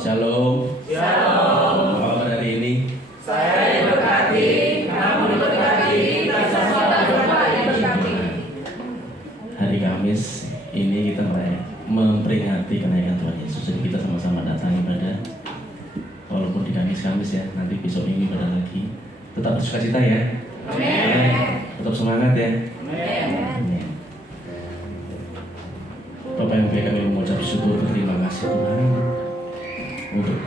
Shalom. Shalom. Apa kabar hari ini? Saya diberkati, kamu diberkati, kita semua diberkati. Hari Kamis ini kita memperingati kenaikan Tuhan Yesus. Jadi kita sama-sama datang ibadah. Walaupun di Kamis ya, nanti besok minggu ibadah lagi. Tetap bersukacita ya. Amin. Tetap semangat ya. Amin. Bapak yang baik, kami mengucap syukur, terima kasih Tuhan untuk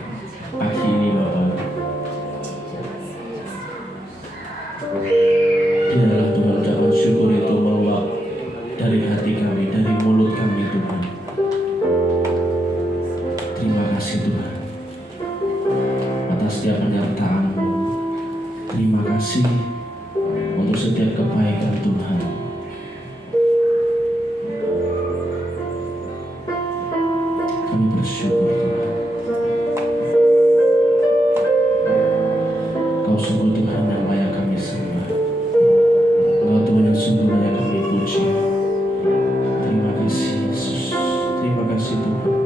pagi ini Bapak. Biarlah Tuhan ucapan syukur itu meluap dari hati kami, dari mulut kami Tuhan. Terima kasih Tuhan atas setiap penyertaan-Mu. Terima kasih untuk setiap kebaikan Tuhan. Kami bersyukur Tuhan. Kau sungguh Tuhan yang layak kami sembah. Kau Tuhan yang sungguh layak kami puji. Terima kasih Yesus. Terima kasih Tuhan.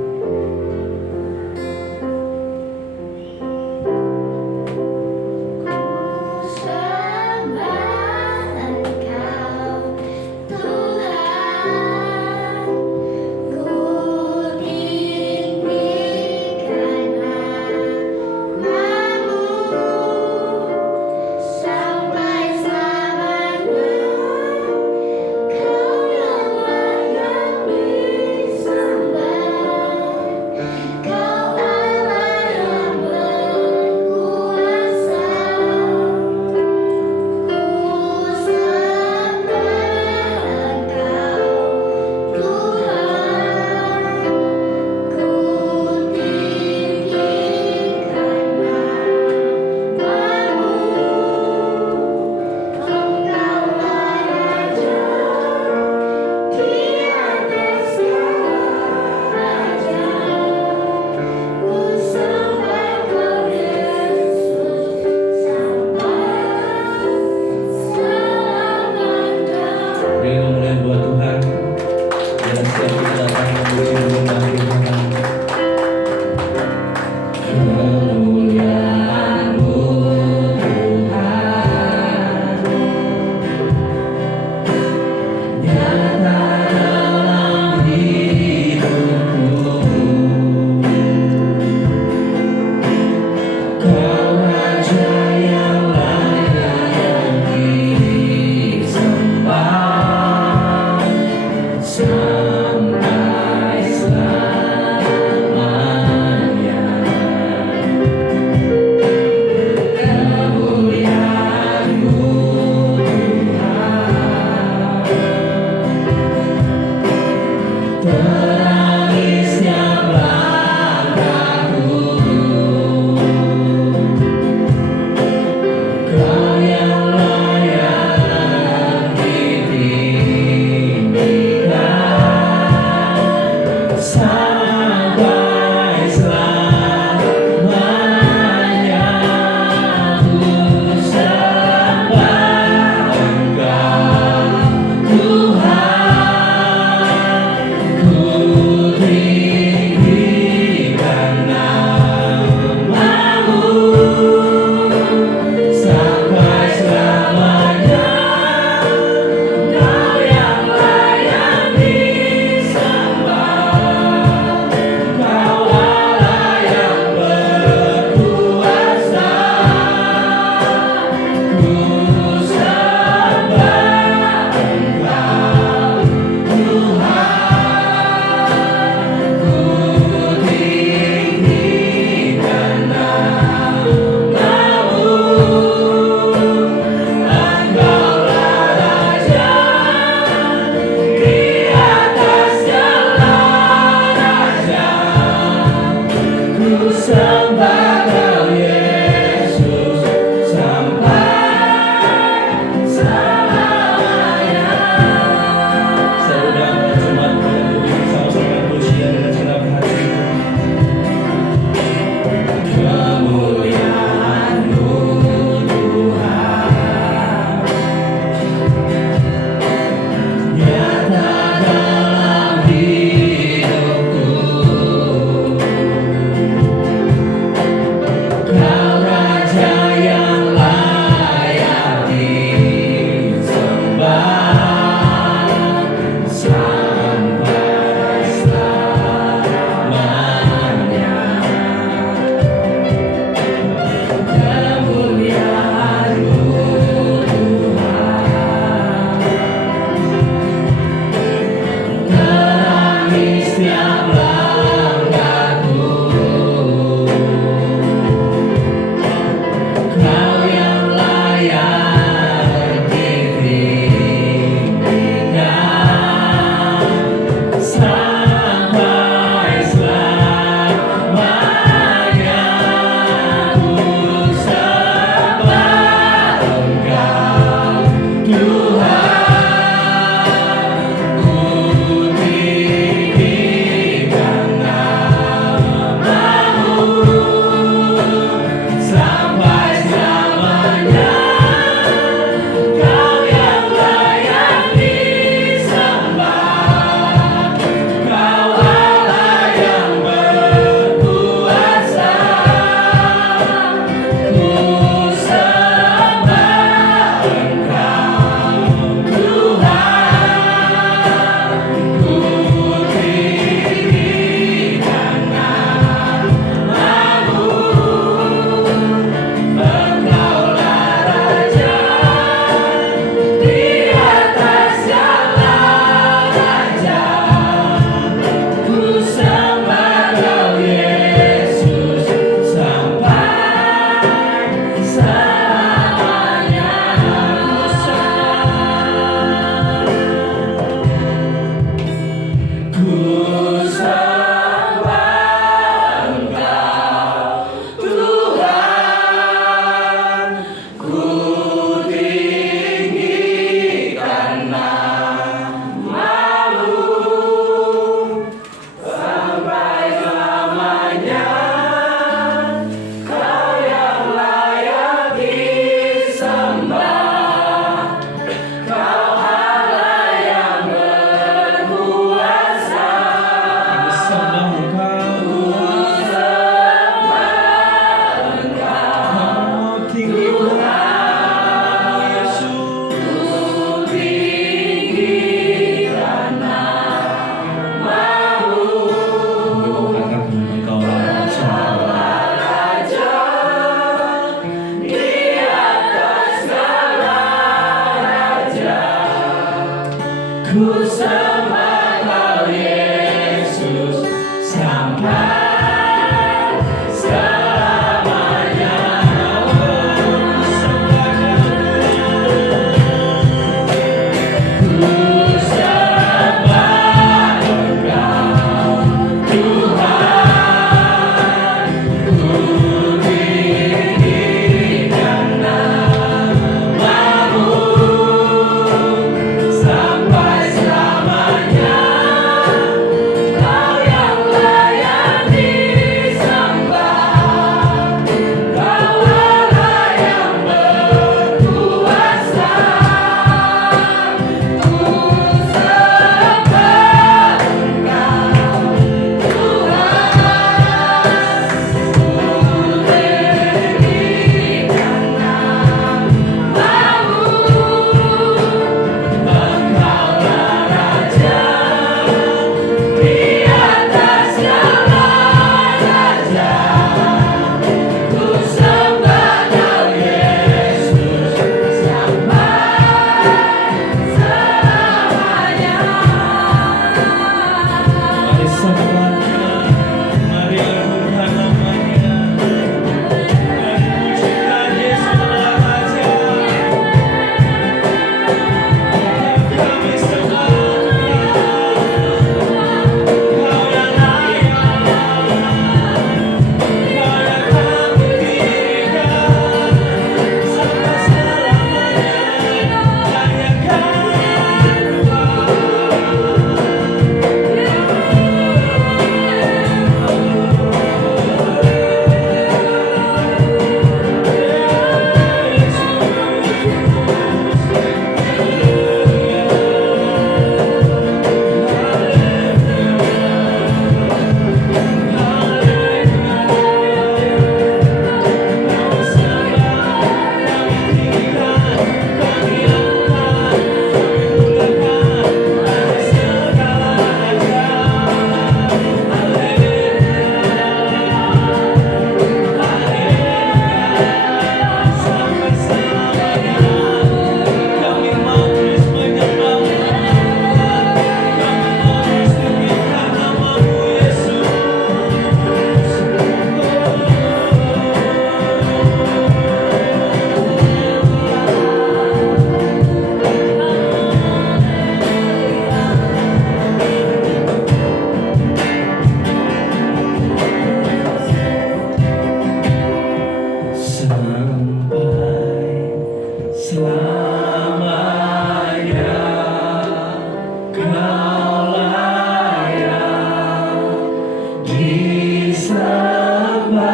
sembah,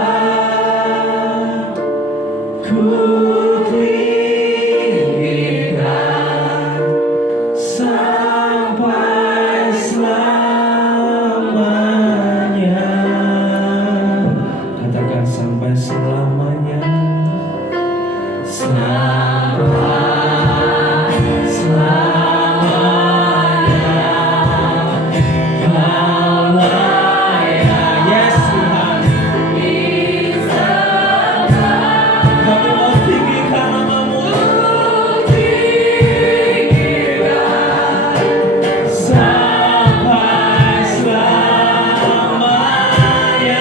ku tinggikan sampai selamanya. Katakan sampai selamanya. Sampai selamanya. Kau layak, yes Tuhan. Kami mau tinggikan namamu. Sampai selamanya.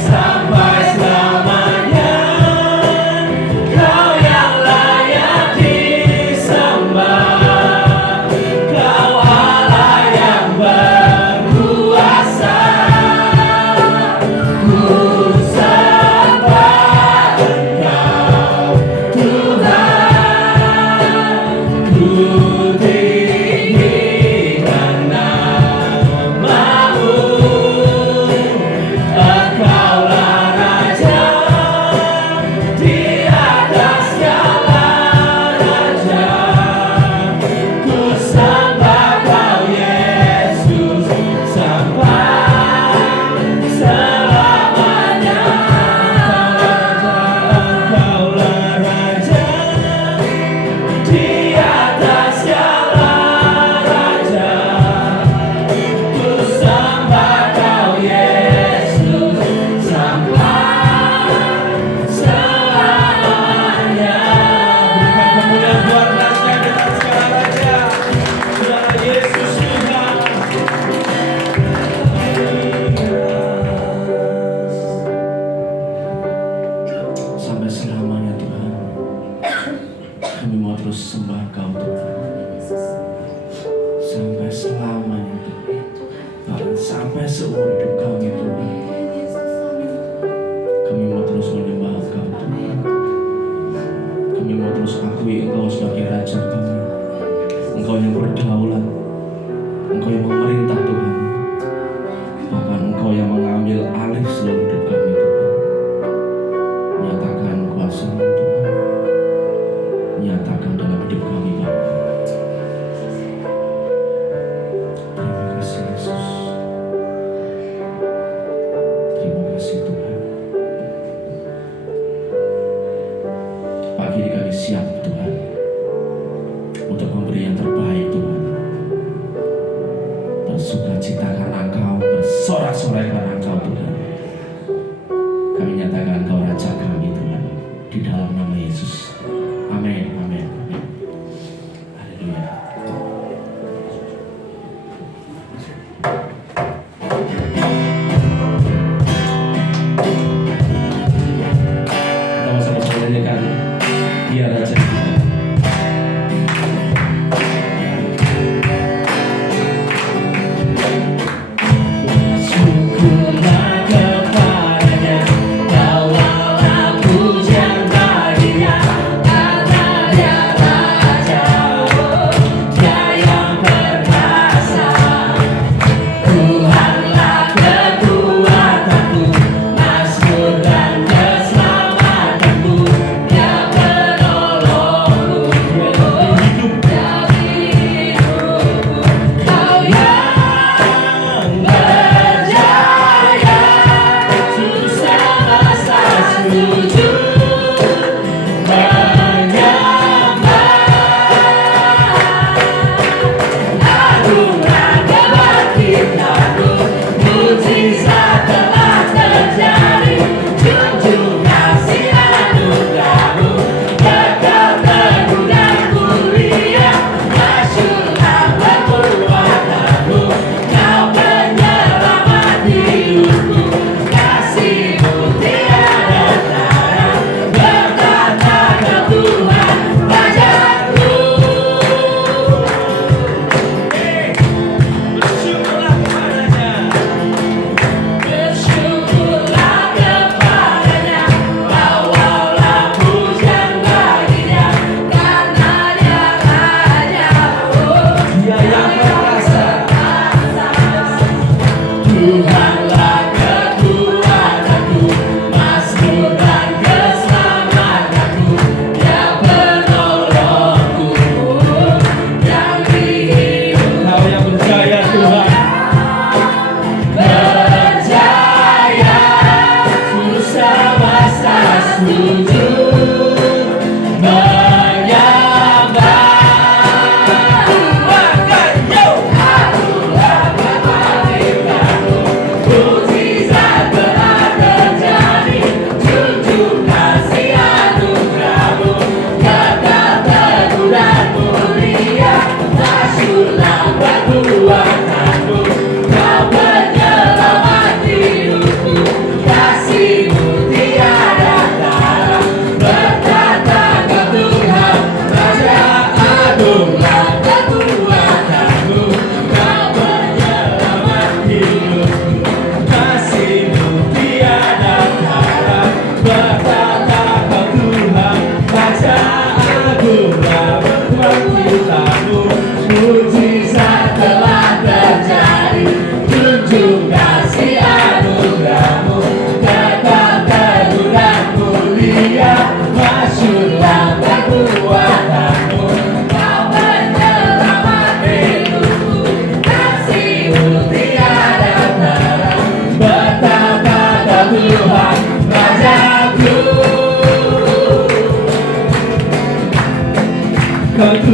Sampai selamanya, Kau yang layak disembah, Kau Allah yang berkuasa. Ku sembah Engkau Tuhan, ku tinggikan namamu. Engkaulah Raja di atas segala raja. Ku sembah Kau Yesus sampai selamanya. Engkaulah Raja di atas segala raja. Ku sembah Kau Yesus sampai selamanya. Berikan kemuliaan buat Raja di atas segala raja, Saudara Yesus Tuhan. Sampai selamanya Tuhan, kami mau terus sembah Kau Tuhan. Sampai selamanya Tuhan, bahkan sampai seumur hidup kami Tuhan, kami mau terus menyembah Kau Tuhan. Kami mau terus akui Engkau sebagai Raja kami. Engkau yang berdaulat, Engkau yang memerintah Tuhan, bahkan Engkau yang mengambil alih seluruh hidup kami Tuhan. Nyatakan kuasa-Mu Tuhan, nyatakan dalam hidup kami Bapa. Terima kasih Yesus, terima kasih Tuhan. Pagi ini kami siap Tuhan untuk memberi yang terbaik Tuhan. Bersukacita karena Engkau, bersorak-sorai karena Engkau Tuhan. Kami nyatakan Engkau Raja kami Tuhan, di dalam nama Yesus. Amin, amin, amin. Haleluya. Kita sama-sama nyanyikan Dia Raja kita. Syukurlah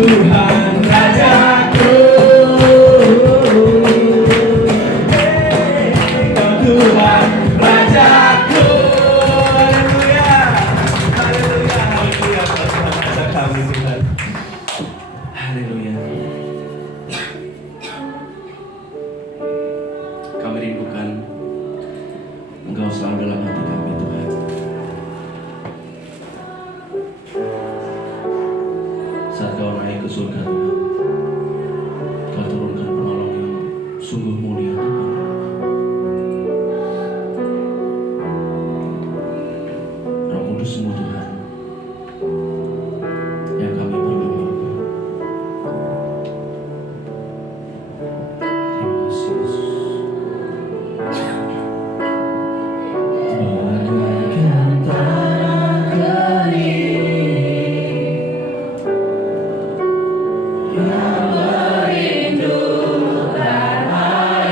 Tuhan Rajaku, Engkau Tuhan Rajaku. Haleluya, haleluya, haleluya. Tuhan Raja kami, Tuhan. Haleluya. Kami rindukan Engkau selalu dalam hati kami, Tuhan. Saat Kau naik ke surga, Tuhan, Kau turunkan penolong yang sungguh mulia, Tuhan. Roh Kudus-Mu, Tuhan, yang kami perlu, Bapa. Terima kasih, Yesus. Bagaikan tanah kering yang merindukan air.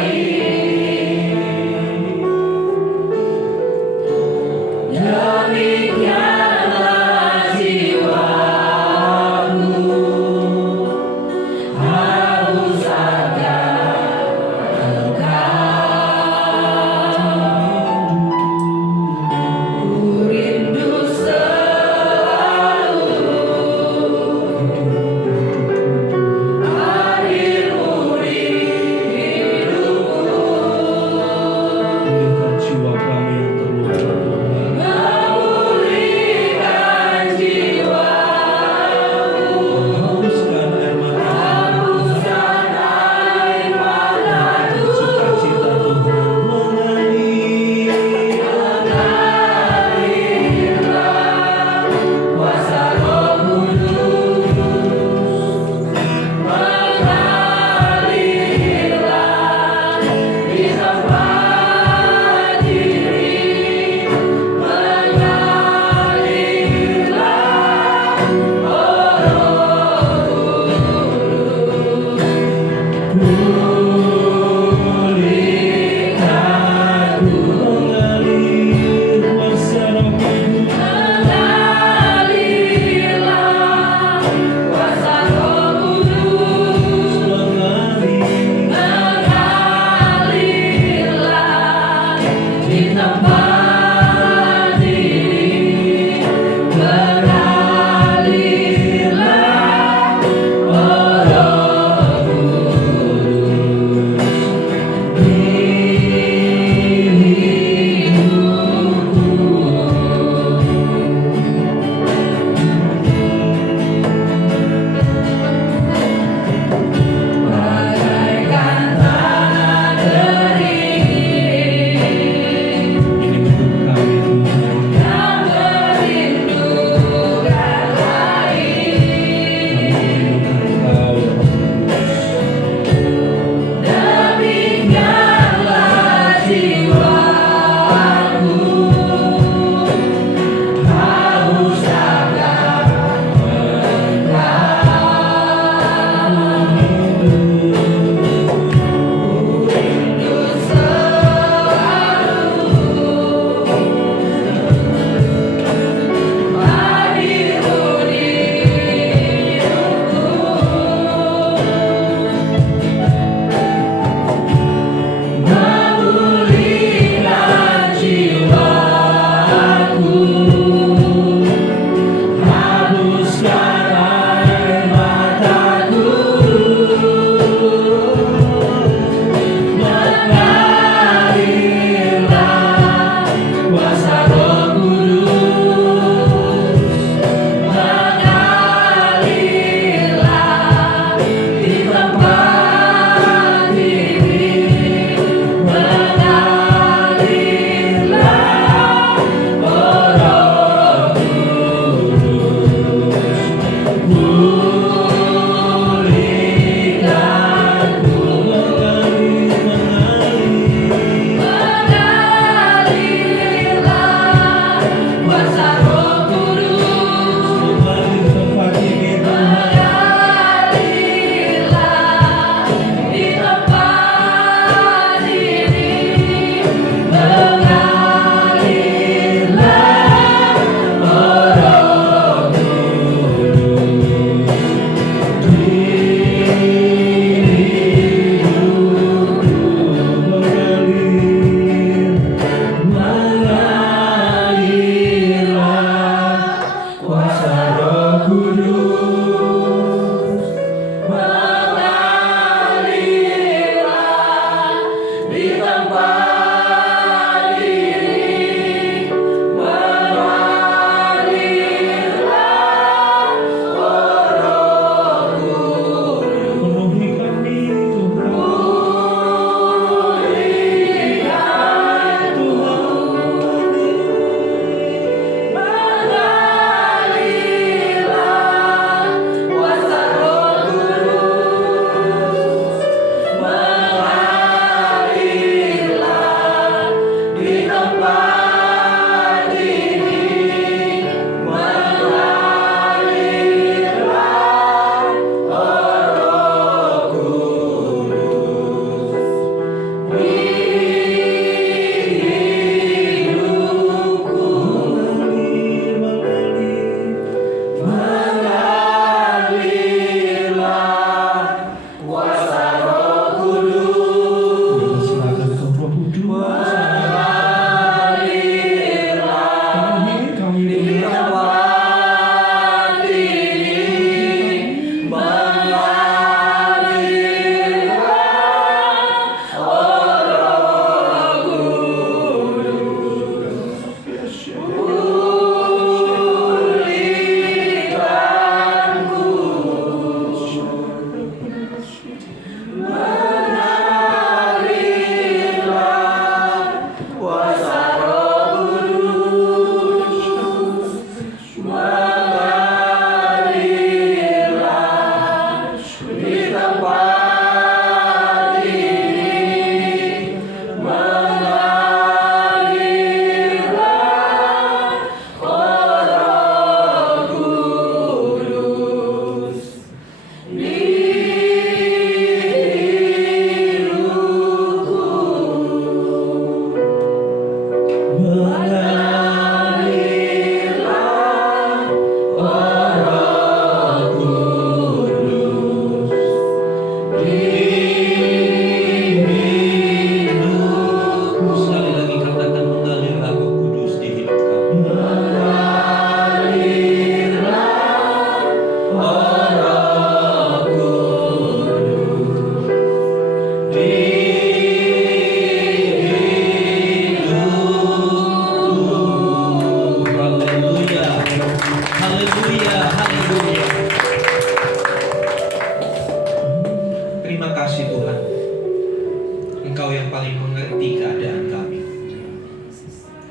Engkau yang paling mengerti keadaan kami.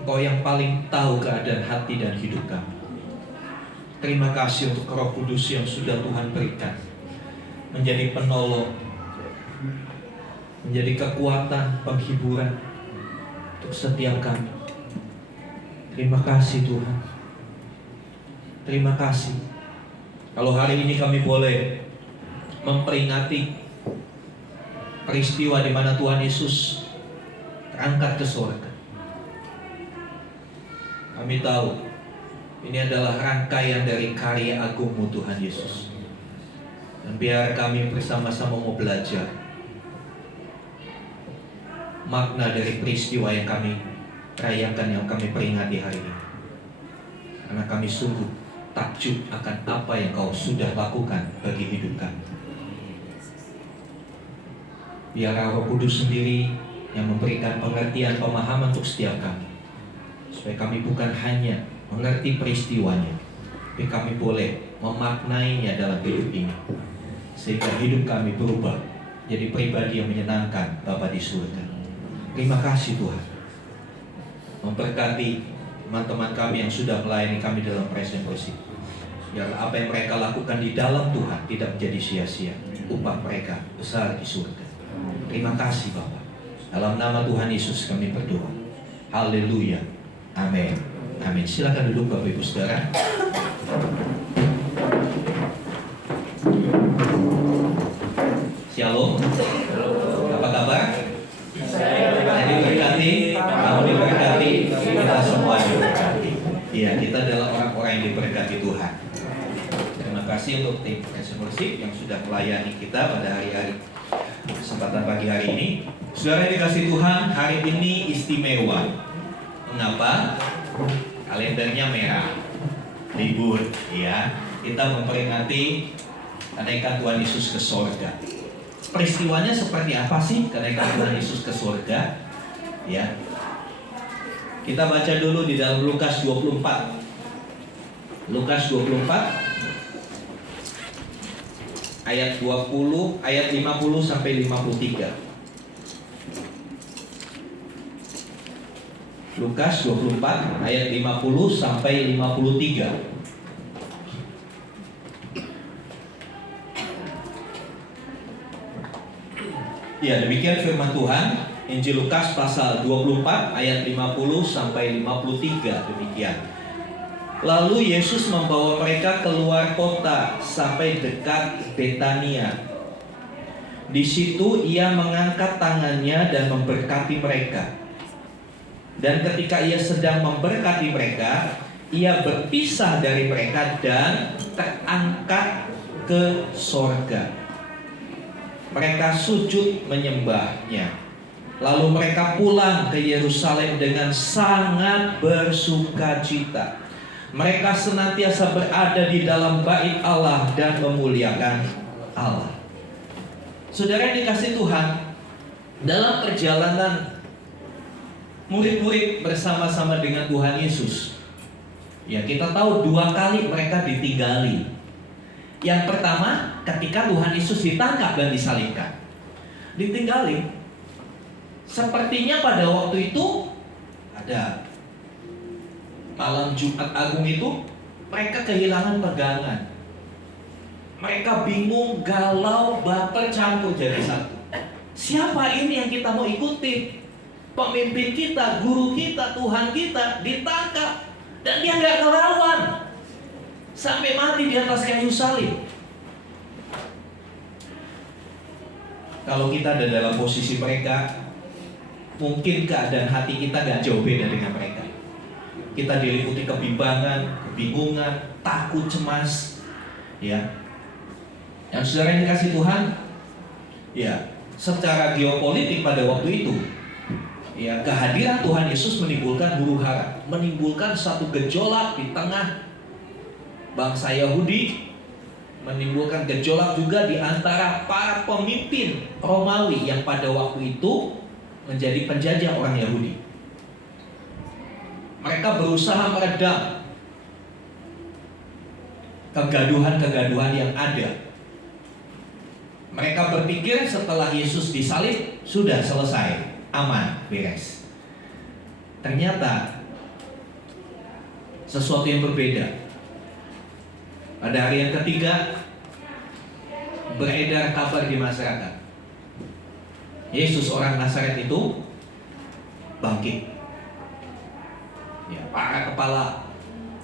Engkau yang paling tahu keadaan hati dan hidup kami. Terima kasih untuk Roh Kudus yang sudah Tuhan berikan, menjadi penolong, menjadi kekuatan, penghiburan untuk setiap kami. Terima kasih Tuhan. Terima kasih. Kalau hari ini kami boleh memperingati peristiwa di mana Tuhan Yesus terangkat ke surga. Kami tahu ini adalah rangkaian dari karya agungmu Tuhan Yesus. Dan biar kami bersama-sama mau belajar makna dari peristiwa yang kami rayakan, yang kami peringati hari ini. Karena kami sungguh takjub akan apa yang Kau sudah lakukan bagi hidup kami. Biar Roh Kudus sendiri yang memberikan pengertian, pemahaman untuk setiap kami, supaya kami bukan hanya mengerti peristiwanya, tapi kami boleh memaknainya dalam hidup ini, sehingga hidup kami berubah jadi pribadi yang menyenangkan Bapa di surga. Terima kasih Tuhan. Memberkati teman-teman kami yang sudah melayani kami dalam present worship. Biar apa yang mereka lakukan di dalam Tuhan tidak menjadi sia-sia. Upah mereka besar di surga. Terima kasih Bapa. Dalam nama Tuhan Yesus kami berdoa. Haleluya. Amin. Amin. Silakan duduk Bapak Ibu Saudara. Shalom. Apa kabar? Saya diberkati, kamu diberkati, kita semua diberkati. Iya, kita adalah orang-orang yang diberkati Tuhan. Terima kasih untuk tim present worship yang sudah melayani kita pada hari-hari kesempatan pagi hari ini. Saudara yang dikasih Tuhan, hari ini istimewa. Mengapa? Kalendernya merah, libur, ya. Kita memperingati kenaikan Tuhan Yesus ke surga. Peristiwanya seperti apa sih kenaikan Tuhan Yesus ke surga? Ya. Kita baca dulu di dalam Lukas 24. Lukas 24 ayat 20, ayat 50 sampai 53. Lukas 24 ayat 50 sampai 53. Ya, demikian firman Tuhan, Injil Lukas pasal 24 ayat 50 sampai 53, demikian. Lalu Yesus membawa mereka keluar kota sampai dekat Betania. Di situ ia mengangkat tangannya dan memberkati mereka. Dan ketika ia sedang memberkati mereka, ia berpisah dari mereka dan terangkat ke sorga. Mereka sujud menyembahnya. Lalu mereka pulang ke Yerusalem dengan sangat bersukacita. Mereka senantiasa berada di dalam bait Allah dan memuliakan Allah. Saudara yang dikasih Tuhan, dalam perjalanan murid-murid bersama-sama dengan Tuhan Yesus, ya kita tahu 2 kali mereka ditinggali. Yang pertama, ketika Tuhan Yesus ditangkap dan disalibkan, ditinggali. Sepertinya pada waktu itu ada malam Jumat Agung itu, mereka kehilangan pegangan. Mereka bingung, galau, baper, campur jadi satu. Siapa ini yang kita mau ikuti? Pemimpin kita, guru kita, Tuhan kita ditangkap dan dia nggak ngelawan sampai mati di atas kayu salib. Kalau kita ada dalam posisi mereka, mungkin keadaan hati kita gak jauh beda dengan mereka. Kita diliputi kebimbangan, kebingungan, takut, cemas, ya. Yang saudara yang dikasih Tuhan, ya, secara geopolitik pada waktu itu, ya, kehadiran Tuhan Yesus menimbulkan huru-hara, menimbulkan satu gejolak di tengah bangsa Yahudi, menimbulkan gejolak juga di antara para pemimpin Romawi yang pada waktu itu menjadi penjajah orang Yahudi. Mereka berusaha meredam kegaduhan-kegaduhan yang ada. Mereka berpikir setelah Yesus disalib sudah selesai, aman, beres. Ternyata sesuatu yang berbeda. Pada hari yang ketiga beredar kabar di masyarakat, Yesus orang Nazaret itu bangkit. Ya, para kepala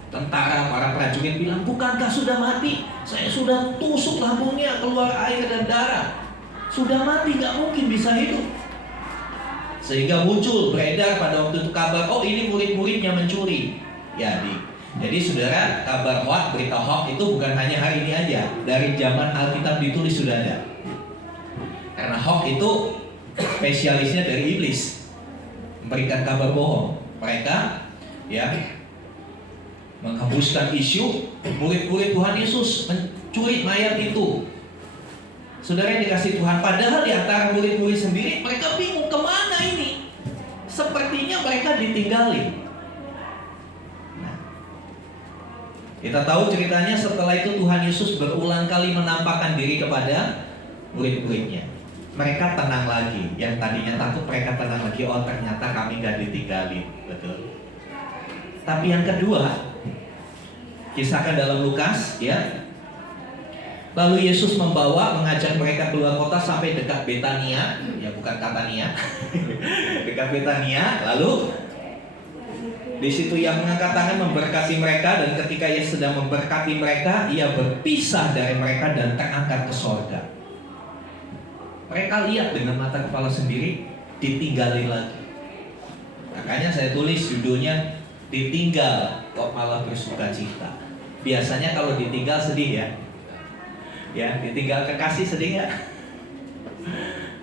tentara, para prajurit bilang, bukankah sudah mati? Saya sudah tusuk lambungnya, keluar air dan darah. Sudah mati, gak mungkin bisa hidup. Sehingga muncul, beredar pada waktu itu kabar, oh ini murid-muridnya mencuri. Jadi saudara, kabar hoax, berita hoax itu bukan hanya hari ini aja. Dari zaman Alkitab ditulis sudah ada. Karena hoax itu spesialisnya dari iblis, memberikan kabar bohong. Mereka menghembuskan isu murid-murid Tuhan Yesus mencuri mayat itu. Saudara yang dikasih Tuhan, padahal di antara murid-murid sendiri mereka bingung kemana ini. Sepertinya mereka ditinggali. Nah, kita tahu ceritanya setelah itu Tuhan Yesus berulang kali menampakkan diri kepada murid-muridnya. Mereka tenang lagi. Yang tadinya takut mereka tenang lagi. Oh ternyata kami gak ditinggali. Betul. Tapi yang kedua, kisahkan dalam Lukas ya. Lalu Yesus mengajak mereka keluar kota sampai dekat Betania, ya bukan Katania, dekat Betania. Lalu di situ ia mengangkat tangan memberkati mereka, dan ketika ia sedang memberkati mereka, ia berpisah dari mereka dan terangkat ke sorga. Mereka lihat dengan mata kepala sendiri, ditinggalin lagi. Makanya saya tulis judulnya, ditinggal kok malah bersuka cita. Biasanya kalau ditinggal sedih ya. Ya, ditinggal kekasih sedih nggak?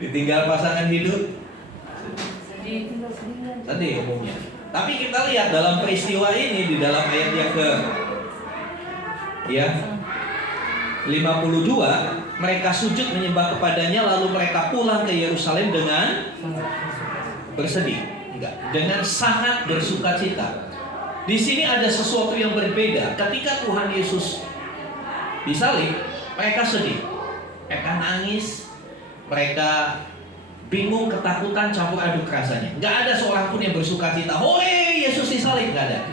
Ditinggal pasangan hidup sedih umumnya. Tapi kita lihat dalam peristiwa ini, di dalam ayat yang ke 52, mereka sujud menyembah kepadanya, lalu mereka pulang ke Yerusalem dengan bersedih, dengan sangat bersukacita. Di sini ada sesuatu yang berbeda. Ketika Tuhan Yesus disalib, mereka sedih, mereka nangis, mereka bingung, ketakutan, campur aduk rasanya. Gak ada seorang pun yang bersukacita, hore Yesus disalib, gak ada.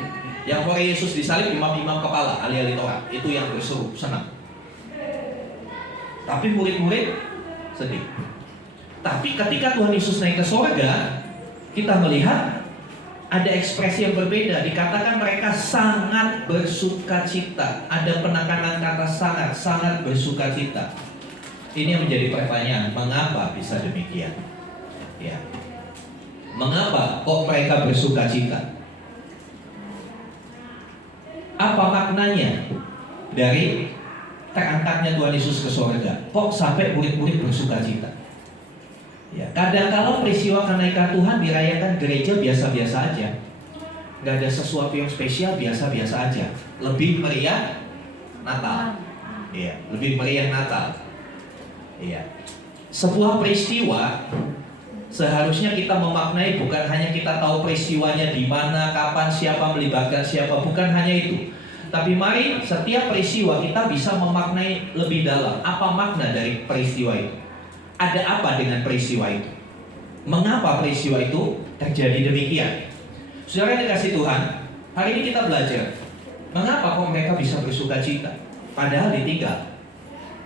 Yang hore Yesus disalib imam-imam kepala, ahli-ahli Taurat, itu yang berseru, senang. Tapi murid-murid sedih. Tapi ketika Tuhan Yesus naik ke sorga, kita melihat ada ekspresi yang berbeda. Dikatakan mereka sangat bersukacita. Ada penekanan kata sangat bersukacita. Ini yang menjadi pertanyaan, mengapa bisa demikian? Ya. Mengapa kok mereka bersukacita? Apa maknanya dari terangkatnya Tuhan Yesus ke sorga? Kok sampai murid-murid bersukacita? Ya, kadang-kala peristiwa kenaikan Tuhan dirayakan gereja biasa-biasa aja, nggak ada sesuatu yang spesial, biasa-biasa aja. Lebih meriah Natal, ya, lebih meriah Natal. Ya, sebuah peristiwa seharusnya kita memaknai bukan hanya kita tahu peristiwanya di mana, kapan, siapa melibatkan siapa, bukan hanya itu. Tapi mari setiap peristiwa kita bisa memaknai lebih dalam. Apa makna dari peristiwa itu? Ada apa dengan peristiwa itu? Mengapa peristiwa itu terjadi demikian? Saudara yang dikasih Tuhan, hari ini kita belajar mengapa kok mereka bisa bersukacita padahal ditinggal.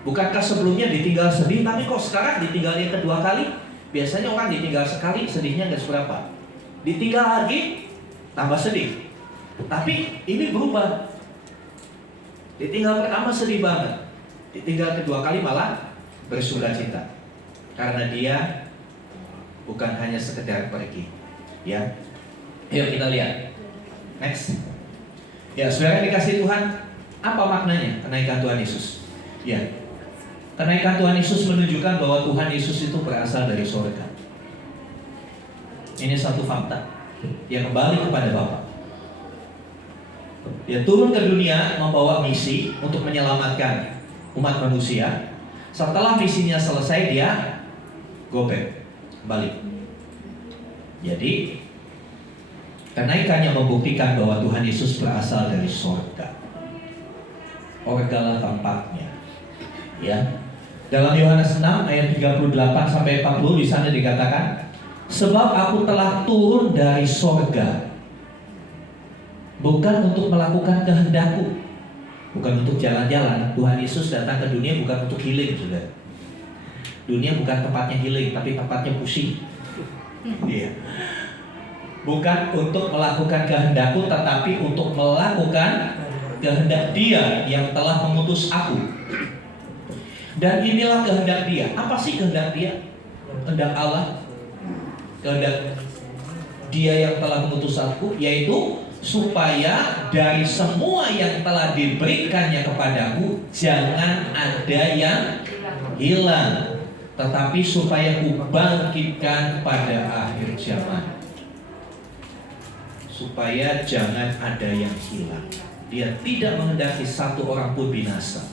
Bukankah sebelumnya ditinggal sedih, tapi kok sekarang ditinggal yang kedua kali? Biasanya orang ditinggal sekali sedihnya nggak seberapa, ditinggal lagi tambah sedih. Tapi ini berubah. Ditinggal pertama sedih banget, ditinggal kedua kali malah bersukacita. Karena dia bukan hanya sekedar pergi. Ya, yuk kita lihat. Next. Ya, saudara dikasih Tuhan, apa maknanya kenaikan Tuhan Yesus? Ya, kenaikan Tuhan Yesus menunjukkan bahwa Tuhan Yesus itu berasal dari surga. Ini satu fakta yang kembali kepada Bapa. Dia turun ke dunia membawa misi untuk menyelamatkan umat manusia. Setelah misinya selesai, dia gobek, balik. Jadi kenaikannya membuktikan bahwa Tuhan Yesus berasal dari surga. Orgalah tempatnya. Ya. Dalam Yohanes 6 ayat 38 sampai 40 di sana dikatakan, sebab aku telah turun dari sorga bukan untuk melakukan kehendakku, bukan untuk jalan-jalan. Tuhan Yesus datang ke dunia bukan untuk healing, saudara. Dunia bukan tempatnya healing, tapi tempatnya pusing. Iya. Bukan untuk melakukan kehendakku, tetapi untuk melakukan kehendak Dia yang telah mengutus aku. Dan inilah kehendak Dia. Apa sih kehendak Dia? Kehendak Allah, kehendak Dia yang telah mengutus aku, yaitu supaya dari semua yang telah diberikannya kepadaku jangan ada yang hilang, tetapi supaya kubangkitkan pada akhir zaman. Supaya jangan ada yang hilang. Dia tidak menghendaki satu orang pun binasa.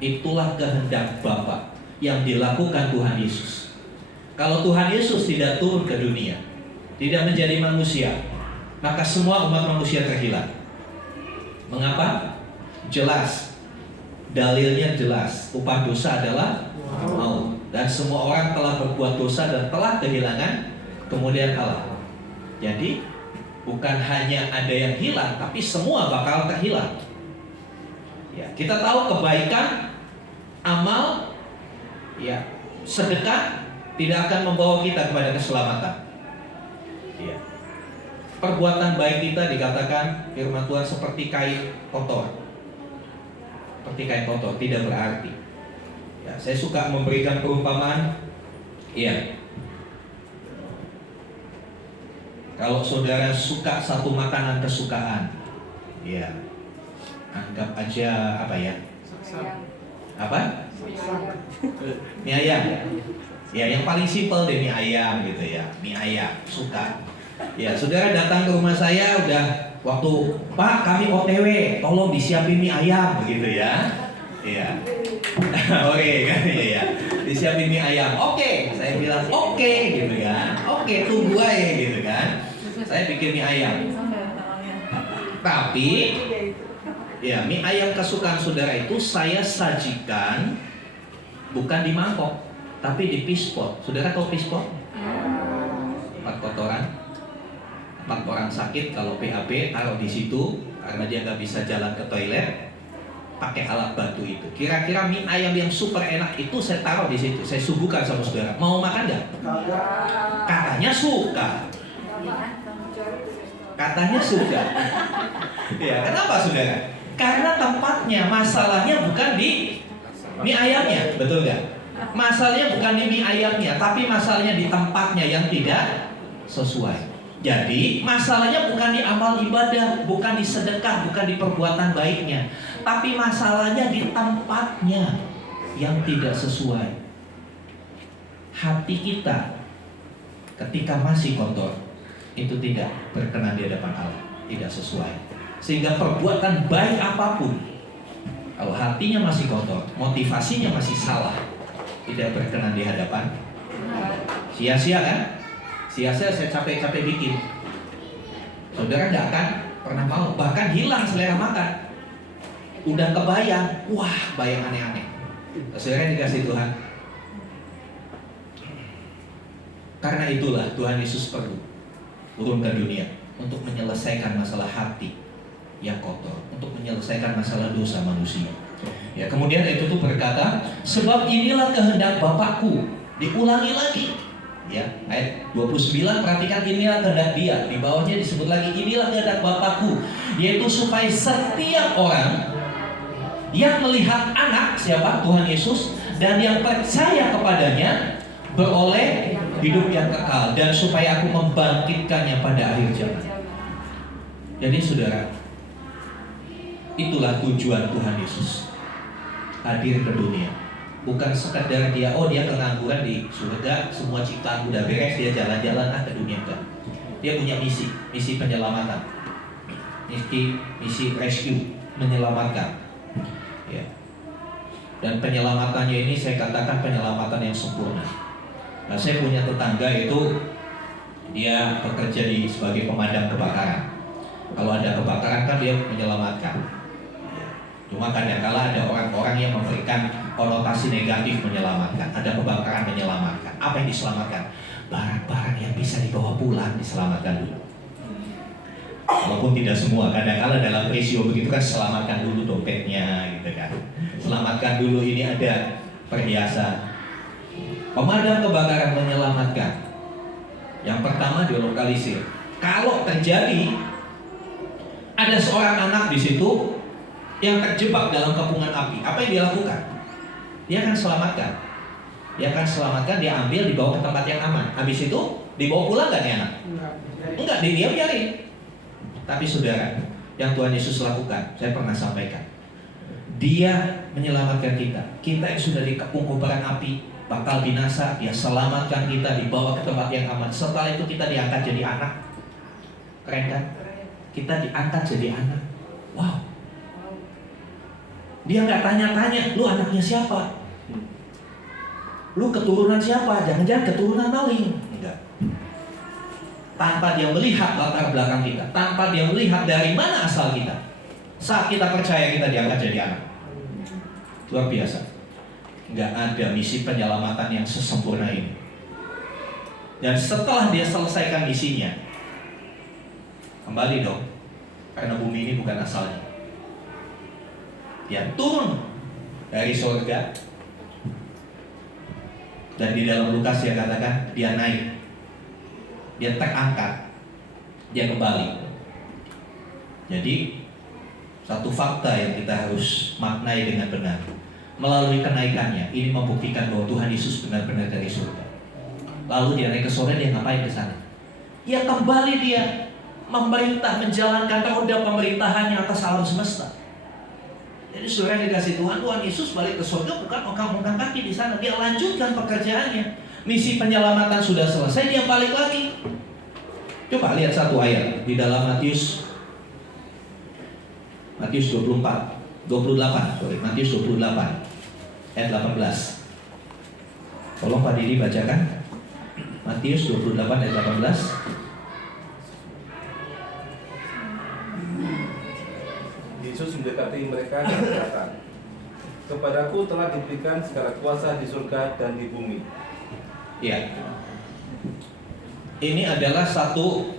Itulah kehendak Bapa yang dilakukan Tuhan Yesus. Kalau Tuhan Yesus tidak turun ke dunia, tidak menjadi manusia, maka semua umat manusia terhilang. Mengapa? Jelas. Dalilnya jelas. Upah dosa adalah maut. Dan semua orang telah berbuat dosa dan telah kehilangan kemuliaan Allah. Jadi bukan hanya ada yang hilang, tapi semua bakal terhilang. Ya, kita tahu kebaikan, amal, ya, sedekah tidak akan membawa kita kepada keselamatan. Ya. Perbuatan baik kita dikatakan firman Tuhan seperti kain kotor. Seperti kain kotor, tidak berarti. Ya, saya suka memberikan perumpamaan. Ya. Kalau saudara suka satu makanan kesukaan, ya, anggap aja apa ya? Apa? Mie ayam. Ya, yang paling simpel deh, mie ayam gitu ya. Mie ayam, suka. Ya, saudara datang ke rumah saya udah waktu, Pak, kami OTW, tolong disiapin mie ayam begitu ya. Iya. Oke, kan ya. Disiapin mie ayam. Oke, saya bilang oke gitu kan. Oke, tunggu aja gitu kan. Saya bikin mie ayam. Tapi ya, mie ayam kesukaan saudara itu saya sajikan bukan di mangkok, tapi di pispot. Saudara tahu pispot? Tempat kotoran. Tempat orang sakit kalau PHP taruh di situ karena dia nggak bisa jalan ke toilet, pakai alat batu itu. Kira-kira mie ayam yang super enak itu saya taruh di situ. Saya suguhkan sama saudara. Mau makan nggak? Katanya suka. Katanya suka. Ya, kenapa saudara? Karena tempatnya, masalahnya bukan di mie ayamnya, betul nggak? Masalahnya bukan di mie ayamnya, tapi masalahnya di tempatnya yang tidak sesuai. Jadi masalahnya bukan di amal ibadah, bukan di sedekah, bukan di perbuatan baiknya, tapi masalahnya di tempatnya yang tidak sesuai. Hati kita ketika masih kotor itu tidak berkenan di hadapan Allah, tidak sesuai. Sehingga perbuatan baik apapun, kalau hatinya masih kotor, motivasinya masih salah, tidak berkenan di hadapan, sia-sia kan? Sia-sia saya capek-capek bikin. Saudara nggak akan pernah mau, bahkan hilang selera makan. Udah kebayang, wah bayang aneh-aneh. Saudara dikasih Tuhan. Karena itulah Tuhan Yesus perlu turun ke dunia untuk menyelesaikan masalah hati yang kotor, untuk menyelesaikan masalah dosa manusia. Ya, kemudian itu tuh berkata, sebab inilah kehendak Bapakku. Diulangi lagi. Ya, ayat 29, perhatikan, inilah kehendak Dia. Di bawahnya disebut lagi, inilah kehendak Bapakku, yaitu supaya setiap orang yang melihat anak, siapa? Tuhan Yesus, dan yang percaya kepadanya beroleh hidup yang kekal, dan supaya aku membangkitkannya pada akhir zaman. Jadi saudara, itulah tujuan Tuhan Yesus hadir ke dunia. Bukan sekedar dia pengangguran di surga, semua ciptaan udah beres, dia jalan-jalan ke dunia. Enggak. Dia punya misi penyelamatan, misi rescue, menyelamatkan. Ya. Dan penyelamatannya ini saya katakan penyelamatan yang sempurna. Nah, saya punya tetangga itu dia bekerja sebagai pemadam kebakaran. Kalau ada kebakaran kan dia menyelamatkan. Cuma kadang-kala ada orang-orang yang memberikan konotasi negatif menyelamatkan, ada kebakaran menyelamatkan. Apa yang diselamatkan? Barang-barang yang bisa dibawa pulang diselamatkan dulu. Walaupun tidak semua, kadang-kala dalam peristiwa begitu kan selamatkan dulu dompetnya gitu kan. Selamatkan dulu ini ada perhiasan. Pemadam kebakaran menyelamatkan. Yang pertama dilokalisir. Kalau terjadi ada seorang anak di situ yang terjebak dalam kepungan api, apa yang dia lakukan? Dia akan selamatkan. Dia akan selamatkan, dia ambil, dibawa ke tempat yang aman. Habis itu dibawa pulang nggak nih anak? Enggak, dia biarin. Tapi saudara, yang Tuhan Yesus lakukan, saya pernah sampaikan, Dia menyelamatkan kita. Kita yang sudah dikepung kobaran api, bakal binasa, Dia selamatkan kita, dibawa ke tempat yang aman. Setelah itu kita diangkat jadi anak. Keren kan? Kita diangkat jadi anak. Wow. Dia nggak tanya-tanya, lu anaknya siapa? Lu keturunan siapa? Jangan-jangan keturunan maling. Enggak. Tanpa dia melihat latar belakang kita, tanpa dia melihat dari mana asal kita. Saat kita percaya, kita diangkat jadi anak. Luar biasa. Nggak ada misi penyelamatan yang sesempurna ini. Dan setelah dia selesaikan misinya, kembali dong, karena bumi ini bukan asalnya. Dia turun dari surga, dan di dalam Lukas dia katakan dia naik, dia terangkat, dia kembali. Jadi satu fakta yang kita harus maknai dengan benar, melalui kenaikannya ini membuktikan bahwa Tuhan Yesus benar-benar dari surga. Lalu dia naik ke surga, dia ngapain ke sana? Ya kembali dia memerintah, menjalankan roda pemerintahannya atas alam semesta. Jadi saudara yang dikasih Tuhan, Tuhan Yesus balik ke surga bukan ongkang-ongkang kaki di sana. Dia lanjutkan pekerjaannya. Misi penyelamatan sudah selesai, dia balik lagi. Coba lihat satu ayat di dalam Matius 28 Matius 28 ayat 18. Tolong Pak Didi bacakan Matius 28 ayat 18. Yesus mendekati mereka dan berkata, "Kepadaku telah diberikan segala kuasa di surga dan di bumi." Ya. Ini adalah satu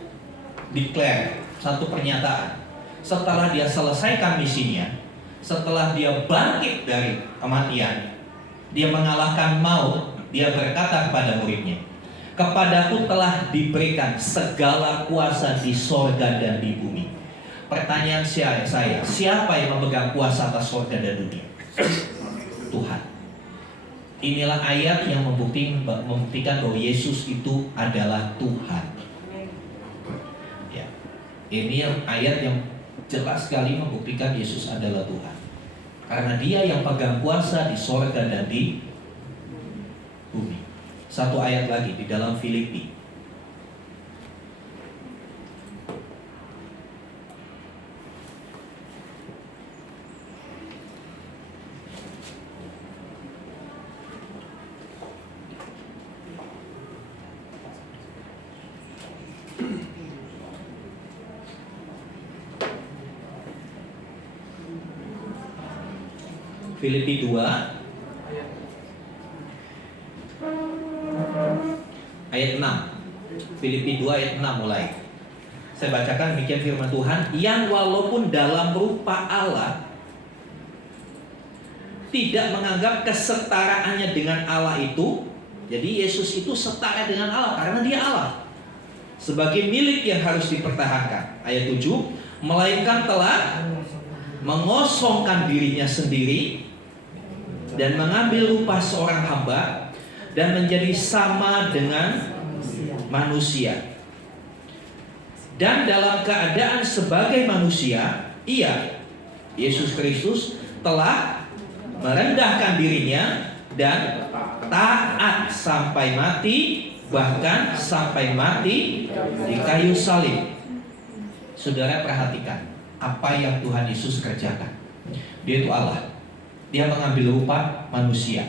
declare, satu pernyataan. Setelah dia selesaikan misinya, setelah dia bangkit dari kematian, dia mengalahkan maut, dia berkata kepada muridnya, "Kepadaku telah diberikan segala kuasa di sorga dan di bumi." Pertanyaan saya, siapa yang memegang kuasa atas sorga dan dunia? Tuhan. Inilah ayat yang membuktikan bahwa Yesus itu adalah Tuhan. Ya. Ini ayat yang jelas sekali membuktikan Yesus adalah Tuhan. Karena dia yang pegang kuasa di sorga dan di bumi. Satu ayat lagi di dalam Filipi. Filipi 2 ayat 6. Filipi 2 ayat 6 mulai. Saya bacakan demikian firman Tuhan, yang walaupun dalam rupa Allah tidak menganggap kesetaraannya dengan Allah itu. Jadi Yesus itu setara dengan Allah karena dia Allah, sebagai milik yang harus dipertahankan. Ayat 7, melainkan telah mengosongkan dirinya sendiri dan mengambil rupa seorang hamba dan menjadi sama dengan manusia. Dan dalam keadaan sebagai manusia, ia, Yesus Kristus, telah merendahkan dirinya dan taat sampai mati, bahkan sampai mati di kayu salib. Saudara perhatikan apa yang Tuhan Yesus kerjakan. Dia itu Allah. Dia mengambil rupa manusia.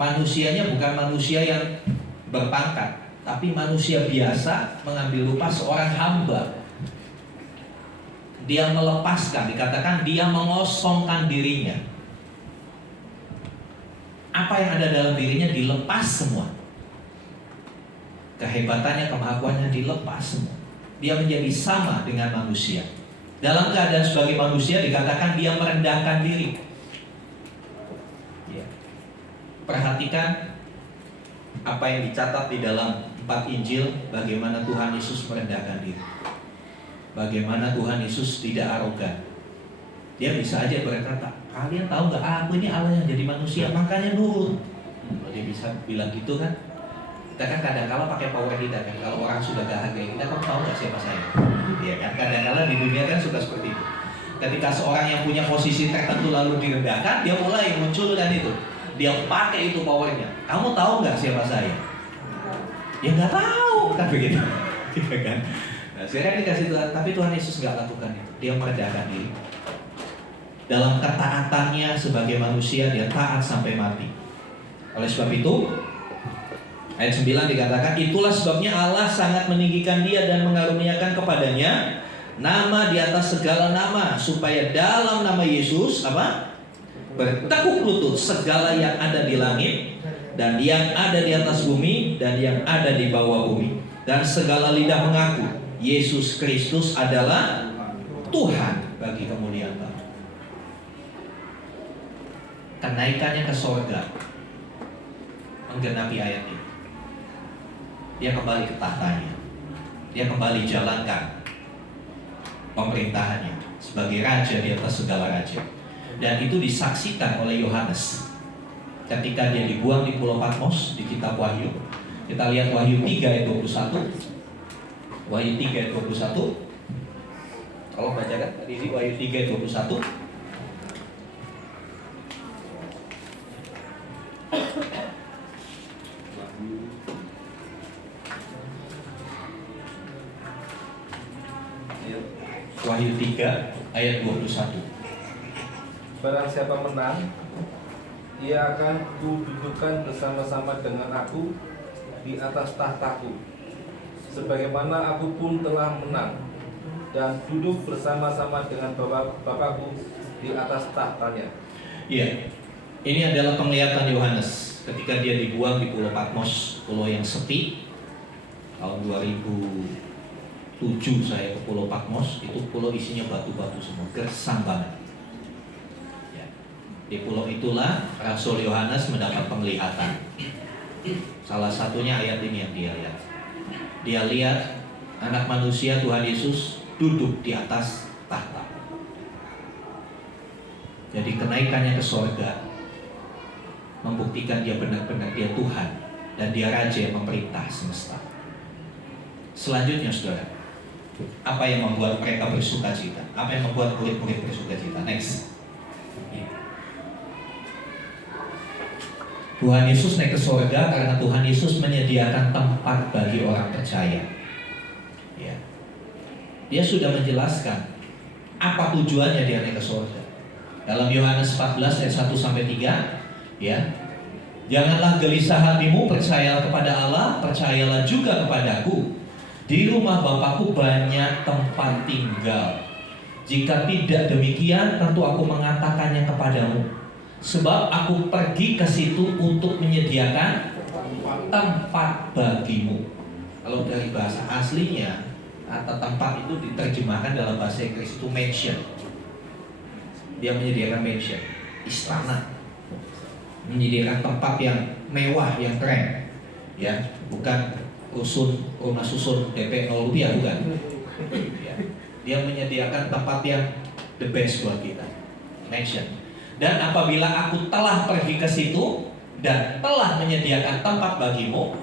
Manusianya bukan manusia yang berpangkat, tapi manusia biasa mengambil rupa seorang hamba. Dia melepaskan, dikatakan dia mengosongkan dirinya. Apa yang ada dalam dirinya dilepas semua. Kehebatannya, kemampuannya dilepas semua. Dia menjadi sama dengan manusia. Dalam keadaan sebagai manusia dikatakan dia merendahkan diri. Ya. Perhatikan apa yang dicatat di dalam 4 Injil, bagaimana Tuhan Yesus merendahkan diri. Bagaimana Tuhan Yesus tidak arogan. Dia bisa aja berkata, kalian tahu gak, aku ini Allah yang jadi manusia, makanya nurut. Dia bisa bilang gitu kan. Kita kan kadang-kala pakai power kita kan. Kalau orang sudah gak hargai kita, kamu tahu gak siapa saya? Iya kan, kadang-kala di dunia kan suka seperti itu. Ketika seorang yang punya posisi tertentu lalu direndahkan, dia mulai munculkan itu. Dia pakai itu powernya. Kamu tahu nggak siapa saya? Ya nggak tahu, kan begitu. Iya kan? Nah, sekarang dikasih Tuhan, tapi Tuhan Yesus nggak lakukan itu. Dia merendahkan diri. Dalam ketaatannya sebagai manusia, dia taat sampai mati. Oleh sebab itu, ayat 9 dikatakan, itulah sebabnya Allah sangat meninggikan dia dan mengaruniakan kepadanya nama di atas segala nama, supaya dalam nama Yesus apa? Bertekuk lutut segala yang ada di langit dan yang ada di atas bumi dan yang ada di bawah bumi, dan segala lidah mengaku Yesus Kristus adalah Tuhan bagi kemuliaan Bapa. Kenaikannya ke sorga menggenapi ayat ini. Dia kembali ke tahtanya. Dia kembali jalankan pemerintahannya sebagai raja di atas segala raja. Dan itu disaksikan oleh Yohanes ketika dia dibuang di Pulau Patmos di kitab Wahyu. Kita lihat Wahyu 3 ayat 21. Wahyu 3 ayat 21. Kalau bacakan di Wahyu 3 ayat 21. Wahyu 3 ayat 21. Barang siapa menang, ia akan kududukan bersama-sama dengan aku di atas tahtaku, sebagaimana aku pun telah menang dan duduk bersama-sama dengan Bapakku di atas tahtanya. Iya, ini adalah penglihatan Yohanes ketika dia dibuang di Pulau Patmos, pulau yang sepi. Tahun 2007 saya ke Pulau Patmos, itu pulau isinya batu-batu semua, gersang banget. Di pulau itulah Rasul Yohanes mendapat penglihatan. Salah satunya ayat ini yang dia lihat. Dia lihat anak manusia Tuhan Yesus duduk di atas tahta. Jadi kenaikannya ke sorga membuktikan dia benar-benar dia Tuhan dan dia raja yang memerintah semesta. Selanjutnya saudara, apa yang membuat mereka bersukacita? Apa yang membuat murid-murid bersukacita? Next. Tuhan Yesus naik ke surga karena Tuhan Yesus menyediakan tempat bagi orang percaya. Ya. Dia sudah menjelaskan apa tujuannya dia naik ke surga. Dalam Yohanes 14 ayat 1 sampai 3, ya. Janganlah gelisah hatimu, percayalah kepada Allah, percayalah juga kepadaku. Di rumah Bapakku banyak tempat tinggal. Jika tidak demikian, tentu aku mengatakannya kepadamu. Sebab aku pergi ke situ untuk menyediakan tempat bagimu. Kalau dari bahasa aslinya, kata tempat itu diterjemahkan dalam bahasa Inggris itu mansion. Dia menyediakan mansion, istana, menyediakan tempat yang mewah, yang keren, ya, bukan rumah susun DP 0 rupiah, bukan. Ya. Dia menyediakan tempat yang the best buat kita, mansion. Dan apabila aku telah pergi ke situ dan telah menyediakan tempat bagimu,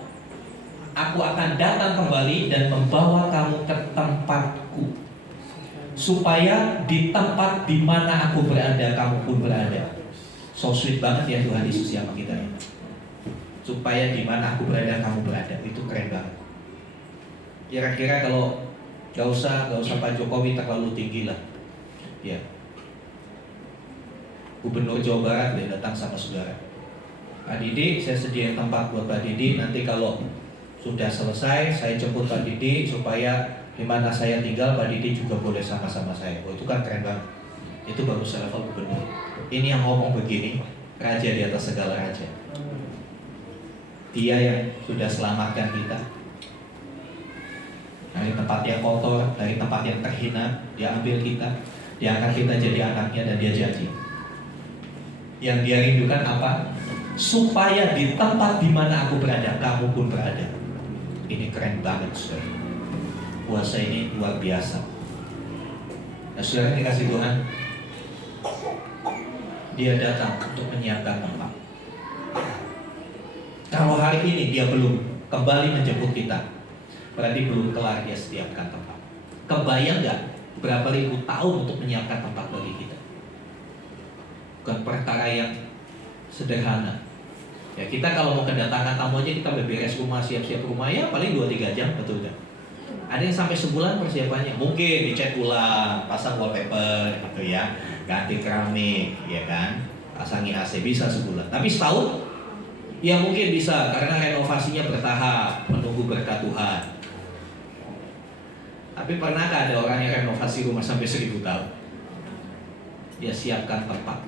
aku akan datang kembali dan membawa kamu ke tempatku, supaya di tempat di mana aku berada, kamu pun berada. So sweet banget ya Tuhan Yesus sama kita ya. Supaya di mana aku berada, kamu berada. Itu keren banget. Kira-kira kalau gak usah Pak Jokowi terlalu tinggi lah, ya. Gubernur Jawa Barat dia datang sama saudara. Pak Didi, saya sediain tempat buat Pak Didi. Nanti kalau sudah selesai, saya jemput Pak Didi supaya di mana saya tinggal, Pak Didi juga boleh sama-sama saya. Oh, itu kan keren banget. Itu baru level gubernur. Ini yang ngomong begini, raja di atas segala raja. Dia yang sudah selamatkan kita dari tempat yang kotor, dari tempat yang terhina. Dia ambil kita, dia angkat kita jadi anaknya, dan dia janji. Yang dia rindukan apa? Supaya di tempat di mana aku berada, kamu pun berada. Ini keren banget, saudara. Kuasa ini luar biasa. Nah, saudara dikasih Tuhan, dia datang untuk menyiapkan tempat. Kalau hari ini dia belum kembali menjemput kita, berarti belum kelar dia sediakan tempat. Kebayang nggak berapa ribu tahun untuk menyiapkan tempat bagi kita? Bukan perkara yang sederhana. Ya, kita kalau mau kedatangan tamu aja kita beberes rumah, siap-siap rumah ya paling 2-3 jam, betul kan? Ada yang sampai sebulan persiapannya. Mungkin dicat ulang, pasang wallpaper gitu ya, ganti keramik, ya kan, pasangi AC, bisa sebulan. Tapi setahun ya mungkin bisa, karena renovasinya bertahap, menunggu berkat Tuhan. Tapi pernahkah ada orang yang renovasi rumah sampai 1000 tahun? Dia siapkan tempat.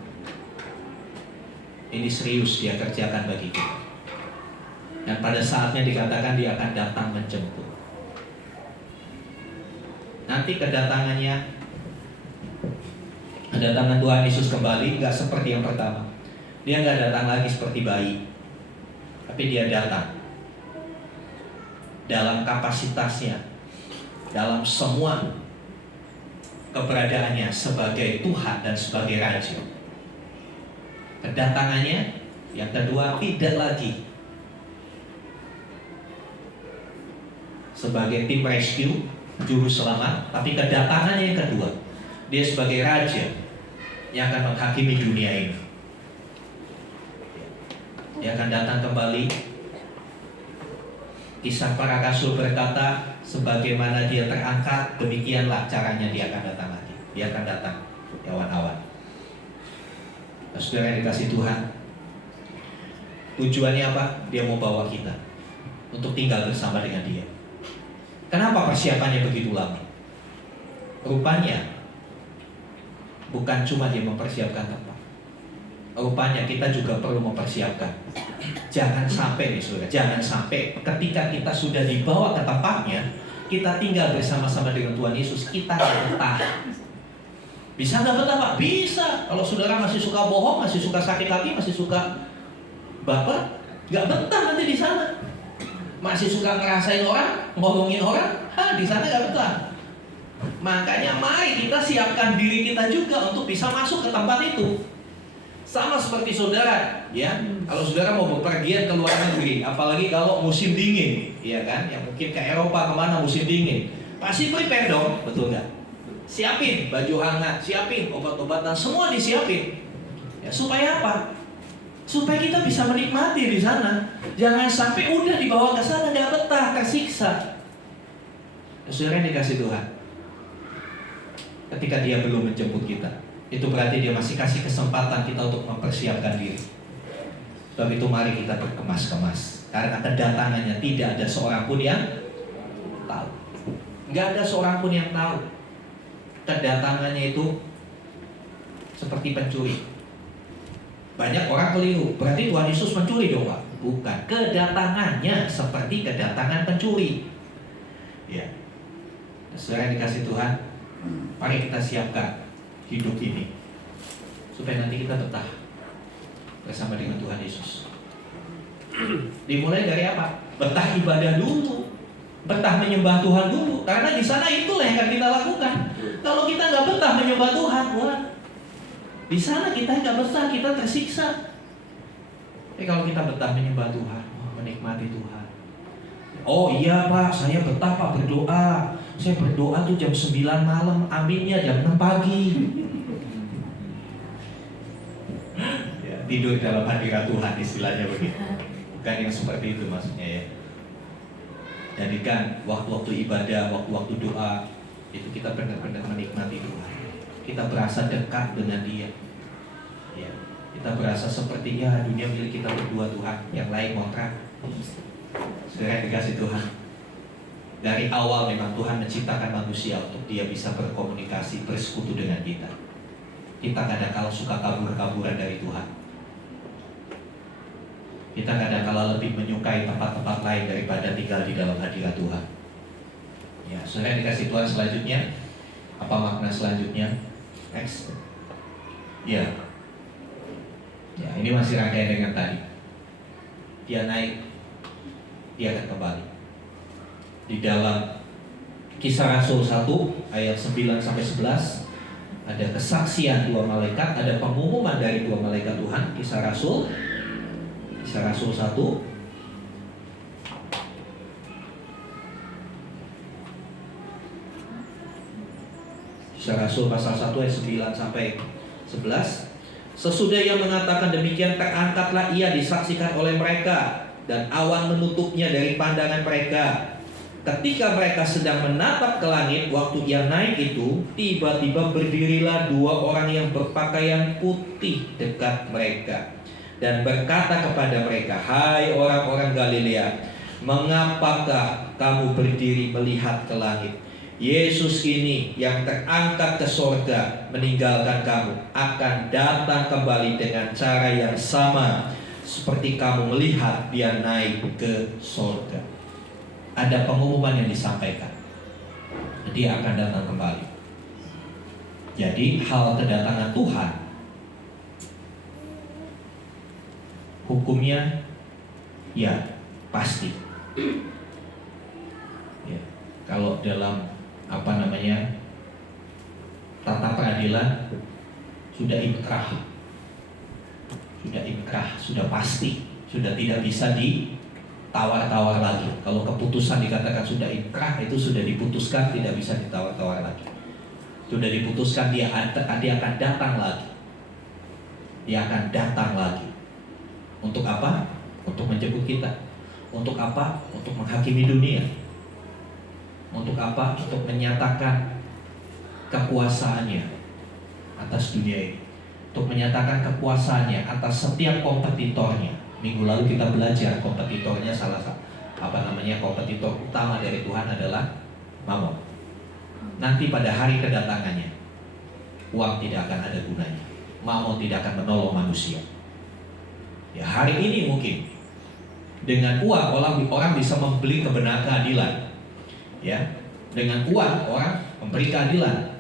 Ini serius dia kerjakan bagi kita. Dan pada saatnya dikatakan dia akan datang menjemput. Nanti kedatangan Tuhan Yesus kembali nggak seperti yang pertama. Dia nggak datang lagi seperti bayi, tapi dia datang dalam kapasitasnya, dalam semua keberadaannya sebagai Tuhan dan sebagai Raja. Kedatangannya yang kedua tidak lagi sebagai tim rescue, juru selamat, tapi kedatangannya yang kedua, dia sebagai Raja yang akan menghakimi dunia ini. Dia akan datang kembali. Kisah para Rasul berkata, sebagaimana dia terangkat, demikianlah caranya dia akan datang lagi. Dia akan datang di awan-awan. Nah, saudara yang dikasih Tuhan, tujuannya apa? Dia mau bawa kita untuk tinggal bersama dengan dia. Kenapa persiapannya begitu lama? Rupanya bukan cuma dia mempersiapkan tempat, rupanya kita juga perlu mempersiapkan. Jangan sampai nih saudara, jangan sampai ketika kita sudah dibawa ke tempatnya, kita tinggal bersama-sama dengan Tuhan Yesus, kita nggak betah. Bisa nggak betah Pak? Bisa. Kalau saudara masih suka bohong, masih suka sakit hati, masih suka baper, nggak betah nanti di sana. Masih suka ngerasain orang, ngomongin orang, di sana nggak betah. Makanya mari kita siapkan diri kita juga untuk bisa masuk ke tempat itu. Sama seperti saudara, ya. Kalau saudara mau bepergian ke luar negeri, apalagi kalau musim dingin, ya kan, yang mungkin ke Eropa kemana musim dingin, pasti prepare dong, betul nggak? Siapin baju hangat, siapin obat-obatan, semua disiapin. Ya, supaya apa? Supaya kita bisa menikmati di sana. Jangan sampai udah dibawa ke sana nggak betah, tersiksa. Saudara yang dikasih Tuhan, ketika dia belum menjemput kita, itu berarti dia masih kasih kesempatan kita untuk mempersiapkan diri. Sebab itu mari kita berkemas-kemas, karena kedatangannya tidak ada seorang pun yang tahu. Nggak ada seorang pun yang tahu. Kedatangannya itu seperti pencuri. Banyak orang keliru, berarti Tuhan Yesus mencuri dong Pak? Bukan, kedatangannya seperti kedatangan pencuri. Ya, saudara yang dikasih Tuhan, mari kita siapkan hidup ini supaya nanti kita betah bersama dengan Tuhan Yesus. Dimulai dari apa? Betah ibadah dulu, betah menyembah Tuhan dulu, karena di sana itulah yang akan kita lakukan. Kalau kita nggak betah menyembah Tuhan, di sana kita nggak betah, kita tersiksa. Tapi kalau kita betah menyembah Tuhan, menikmati Tuhan. Oh iya Pak, saya betah Pak berdoa. Saya berdoa tuh jam 9 malam, aminnya jam 6 pagi. Ya, tidur dalam hadirat Tuhan istilahnya begitu. Bukan yang seperti itu maksudnya ya. Jadikan waktu-waktu ibadah, waktu-waktu doa itu kita benar-benar menikmati Tuhan. Kita berasa dekat dengan Dia. Ya, kita berasa seperti ya dunia milik kita berdua Tuhan, yang lain kontrak. Saudara dikasih Tuhan. Dari awal memang Tuhan menciptakan manusia untuk dia bisa berkomunikasi, bersekutu dengan kita. Kita kadang-kala suka kabur-kaburan dari Tuhan. Kita kadang-kala lebih menyukai tempat-tempat lain daripada tinggal di dalam hadirat Tuhan. Ya, saudara dikasih Tuhan selanjutnya. Apa makna selanjutnya? Next. Ya. Ya, ini masih rangkaian dengan tadi. Dia naik, dia akan kembali. Di dalam Kisah Rasul 1 ayat 9 sampai 11 ada kesaksian dua malaikat, ada pengumuman dari dua malaikat Tuhan. Kisah Rasul 1. Kisah Rasul pasal 1 ayat 9 sampai 11. Sesudah ia mengatakan demikian, terangkatlah ia disaksikan oleh mereka, dan awan menutupnya dari pandangan mereka. Ketika mereka sedang menatap ke langit, waktu ia naik itu, tiba-tiba berdirilah dua orang yang berpakaian putih dekat mereka, dan berkata kepada mereka, "Hai orang-orang Galilea, mengapakah kamu berdiri melihat ke langit? Yesus ini yang terangkat ke sorga meninggalkan kamu, akan datang kembali dengan cara yang sama seperti kamu melihat dia naik ke sorga." Ada pengumuman yang disampaikan, dia akan datang kembali. Jadi hal kedatangan Tuhan, hukumnya ya pasti. Ya, kalau dalam tata peradilan sudah inkrah, sudah pasti, sudah tidak bisa ditawar-tawar lagi. Kalau keputusan dikatakan sudah inkrah, itu sudah diputuskan, tidak bisa ditawar-tawar lagi. Sudah diputuskan, dia akan datang lagi. Dia akan datang lagi. Untuk apa? Untuk menjemput kita. Untuk apa? Untuk menghakimi dunia. Untuk apa? Untuk menyatakan kekuasaannya atas dunia ini. Untuk menyatakan kekuasaannya atas setiap kompetitornya. Minggu lalu kita belajar kompetitornya kompetitor utama dari Tuhan adalah Mamon. Nanti pada hari kedatangannya, uang tidak akan ada gunanya. Mamon tidak akan menolong manusia. Ya, hari ini mungkin dengan uang orang bisa membeli keadilan. Ya, dengan uang orang memberi keadilan.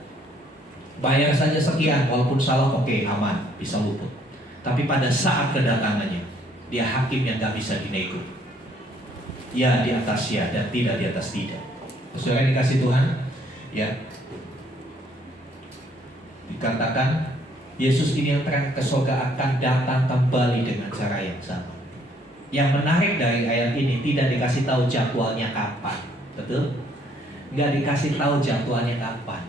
Bayar saja sekian, walaupun salah, oke, aman, bisa luput. Tapi pada saat kedatangannya, dia hakim yang gak bisa dinego. Ya di atas ya, dan tidak di atas tidak. Saudara dikasih Tuhan, ya, dikatakan Yesus ini yang terang ke surga akan datang kembali dengan cara yang sama. Yang menarik dari ayat ini, tidak dikasih tahu jadwalnya kapan. Betul? Nggak dikasih tahu jadwalnya kapan.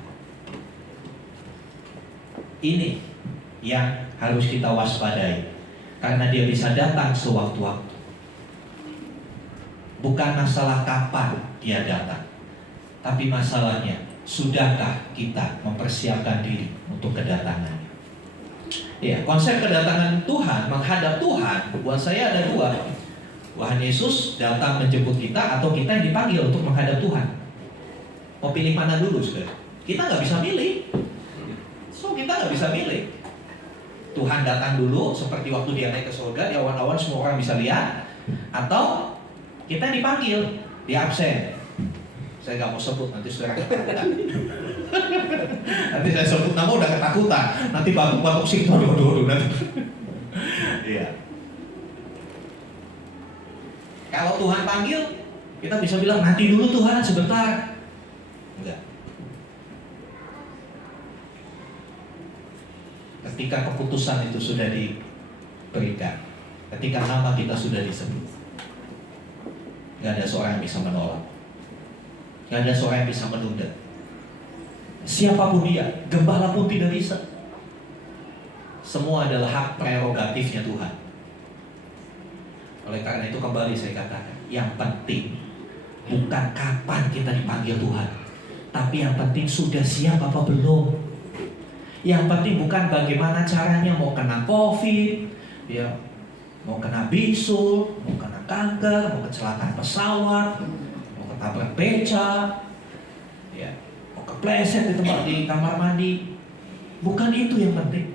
Ini yang harus kita waspadai, karena dia bisa datang sewaktu-waktu. Bukan masalah kapan dia datang, tapi masalahnya sudahkah kita mempersiapkan diri untuk kedatangannya. Ya, konsep kedatangan Tuhan, menghadap Tuhan, buat saya ada dua. Tuhan Yesus datang menjemput kita, atau kita yang dipanggil untuk menghadap Tuhan. Mau pilih mana dulu, saudara? Kita nggak bisa pilih. Kita nggak bisa pilih. Tuhan datang dulu, seperti waktu dia naik ke surga, di awan-awan semua orang bisa lihat. Atau kita dipanggil, dia absen. Saya nggak mau sebut, nanti saudara ketakutan. Nanti saya sebut nama udah ketakutan. Nanti batuk-batuk sih, aduh. Iya. Kalau Tuhan panggil, kita bisa bilang nanti dulu Tuhan sebentar. Enggak. Ketika keputusan itu sudah diberikan, ketika nama kita sudah disebut, nggak ada seorang yang bisa menolak, nggak ada seorang yang bisa menunda. Siapapun dia, gembala pun tidak bisa. Semua adalah hak prerogatifnya Tuhan. Oleh karena itu kembali saya katakan, yang penting bukan kapan kita dipanggil Tuhan, tapi yang penting sudah siap apa belum. Yang penting bukan bagaimana caranya, mau kena COVID, ya, mau kena bisul, mau kena kanker, mau kecelakaan pesawat, mau ketabrak beca, ya, mau kepleset di kamar mandi. Bukan itu yang penting.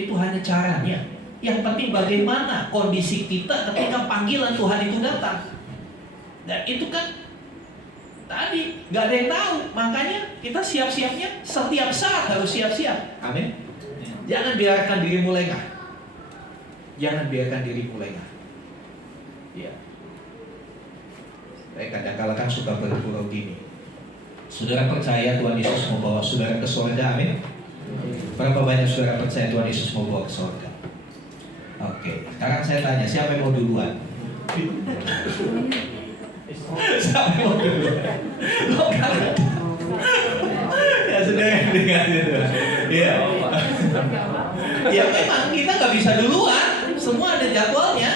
Itu hanya caranya. Yang penting bagaimana kondisi kita ketika panggilan Tuhan itu datang. Dan itu kan tadi nggak ada yang tahu, makanya kita siap-siapnya setiap saat harus siap-siap. Amin. Jangan biarkan dirimu lengah. Jangan biarkan dirimu lengah. Ya. Kadang-kadang kan suka bergurau gini. Saudara percaya Tuhan Yesus mau bawa saudara ke surga, amin? Berapa banyak saudara percaya Tuhan Yesus mau bawa ke surga? Oke, sekarang saya tanya, siapa yang mau duluan? Siapa yang mau duluan? Ya sudah dengan itu. Ya. Ya memang kita nggak bisa duluan, semua ada jadwalnya.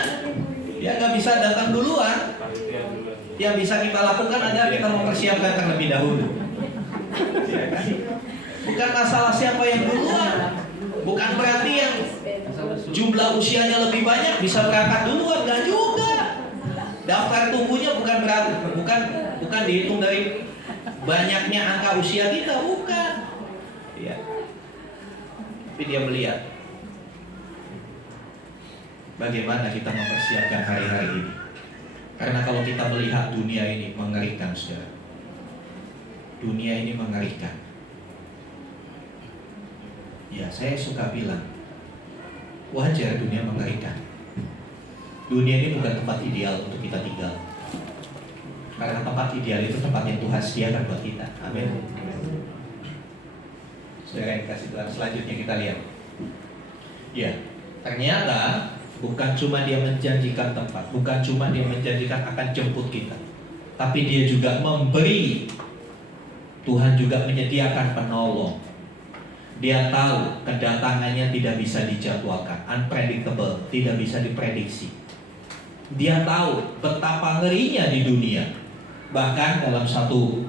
Ya nggak bisa datang duluan. Yang bisa kita lakukan adalah kita mempersiapkan terlebih dahulu. Ya kan? Bukan masalah siapa yang duluan. Bukan berarti yang jumlah usianya lebih banyak bisa berangkat duluan, enggak juga. Daftar tunggunya bukan dihitung dari banyaknya angka usia kita, bukan. Ya. Tapi dia melihat bagaimana kita mempersiapkan hari-hari ini. Karena kalau kita melihat dunia ini mengerikan, saudara. Dunia ini mengerikan. Ya, saya suka bilang, wajar dunia mengerikan. Dunia ini bukan tempat ideal untuk kita tinggal. Karena tempat ideal itu tempat yang Tuhan sediakan buat kita. Amin. Saudara yang kasih Tuhan, selanjutnya kita lihat. Ya, ternyata bukan cuma dia menjanjikan tempat, bukan cuma dia menjanjikan akan jemput kita, tapi dia juga memberi. Tuhan juga menyediakan penolong. Dia tahu kedatangannya tidak bisa dijadwalkan, unpredictable, tidak bisa diprediksi. Dia tahu betapa ngerinya di dunia. Bahkan dalam satu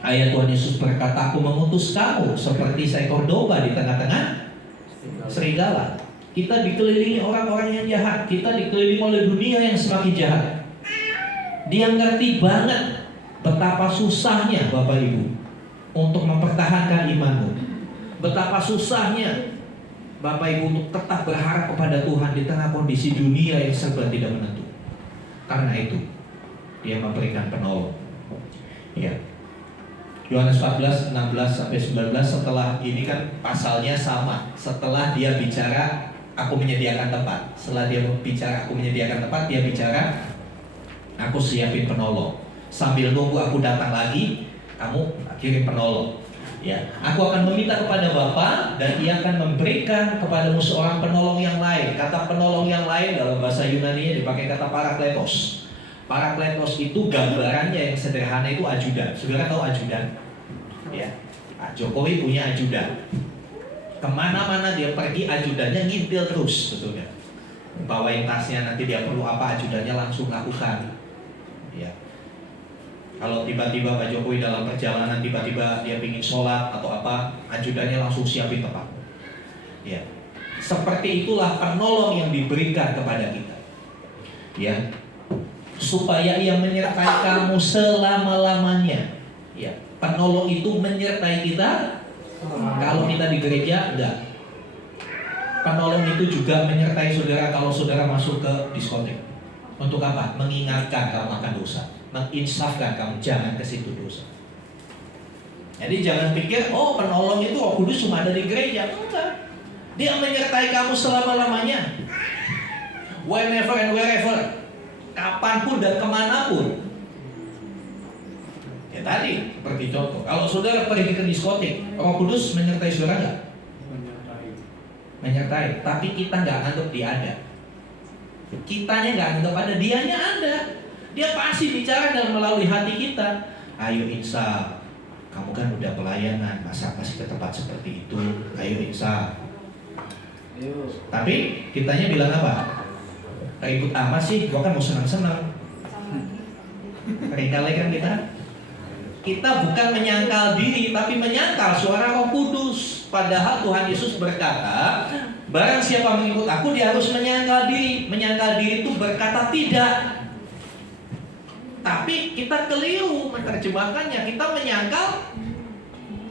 ayat Tuhan Yesus berkata, "Aku mengutus kamu seperti seekor domba di tengah-tengah serigala." Kita dikelilingi orang-orang yang jahat, kita dikelilingi oleh dunia yang semakin jahat. Dia ngerti banget betapa susahnya Bapak Ibu untuk mempertahankan imanmu. Betapa susahnya Bapak Ibu untuk tetap berharap kepada Tuhan di tengah kondisi dunia yang serba tidak menentu. Karena itu dia memberikan penolong. Ya. Yohanes 14, 16-19, setelah ini kan pasalnya sama. Setelah dia bicara, aku menyediakan tempat. Setelah dia bicara, aku menyediakan tempat, dia bicara, aku siapin penolong. Sambil nunggu aku datang lagi, kamu kirim penolong. Ya, aku akan meminta kepada Bapa dan Ia akan memberikan kepadamu seorang penolong yang lain. Kata penolong yang lain dalam bahasa Yunani dipakai kata parakletos. Parakletos itu gambarannya yang sederhana itu ajudan. Saudara tahu ajudan? Ya, Pak Jokowi punya ajudan. Kemana-mana dia pergi ajudannya ngintil terus, betulnya. Bawain tasnya, nanti dia perlu apa ajudannya langsung lakukan. Ya. Kalau tiba-tiba Pak Jokowi dalam perjalanan tiba-tiba dia ingin sholat atau apa, ajudannya langsung siapin tempat. Ya, seperti itulah penolong yang diberikan kepada kita. Ya, supaya Ia menyertai kamu selama-lamanya. Ya, penolong itu menyertai kita. Kalau kita di gereja enggak. Penolong itu juga menyertai saudara kalau saudara masuk ke diskotek. Untuk apa? Mengingatkan kamu akan dosa, menginsafkan kamu jangan ke situ dosa. Jadi jangan pikir, oh penolong itu Roh Kudus cuma ada di gereja. Enggak. Dia menyertai kamu selama-lamanya. Whenever and wherever. Kapanpun dan kemanapun. Ya tadi, seperti contoh. Kalau saudara pergi ke diskotik, Roh Kudus menyertai saudara enggak? Menyertai. Tapi kita nggak anggap dia ada. Kitanya nggak anggap ada, dianya ada. Dia pasti bicara dan melalui hati kita. Ayo insaf, kamu kan udah pelayanan, masa masih ke tempat seperti itu? Ayo insaf. Tapi kitanya bilang apa? Ribut amat sih, gua kan mau senang-senang. Seringkali kan kita bukan menyangkal diri, tapi menyangkal suara Roh Kudus. Padahal Tuhan Yesus berkata, barang siapa mengikut aku, dia harus menyangkal diri. Menyangkal diri itu berkata tidak. Tapi kita keliru menerjemahkannya. Kita menyangkal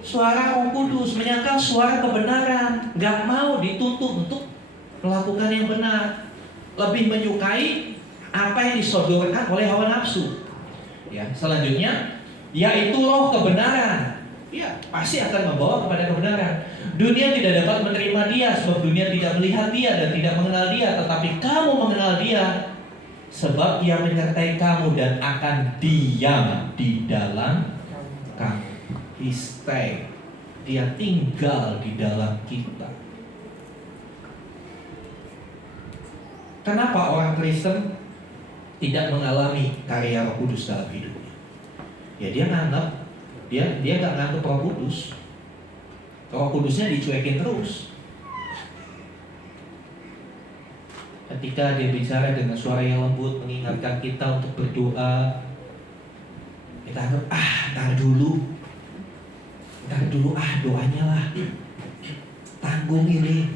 suara Roh Kudus, menyangkal suara kebenaran. Gak mau dituntut untuk melakukan yang benar, lebih menyukai apa yang disodorkan oleh hawa nafsu. Ya, selanjutnya yaitu roh kebenaran. Ya, pasti akan membawa kepada kebenaran. Dunia tidak dapat menerima dia sebab dunia tidak melihat dia dan tidak mengenal dia, tetapi kamu mengenal dia sebab dia menyertai kamu dan akan diam di dalam kamu. He stay. Dia tinggal di dalam kita. Kenapa orang Kristen tidak mengalami karya Roh Kudus dalam hidupnya? Ya dia nganggap, dia nggak nganggap Roh Kudus. Roh Kudusnya dicuekin terus. Ketika dia bicara dengan suara yang lembut mengingatkan kita untuk berdoa, kita anggap ntar dulu doanya lah, tanggung ini.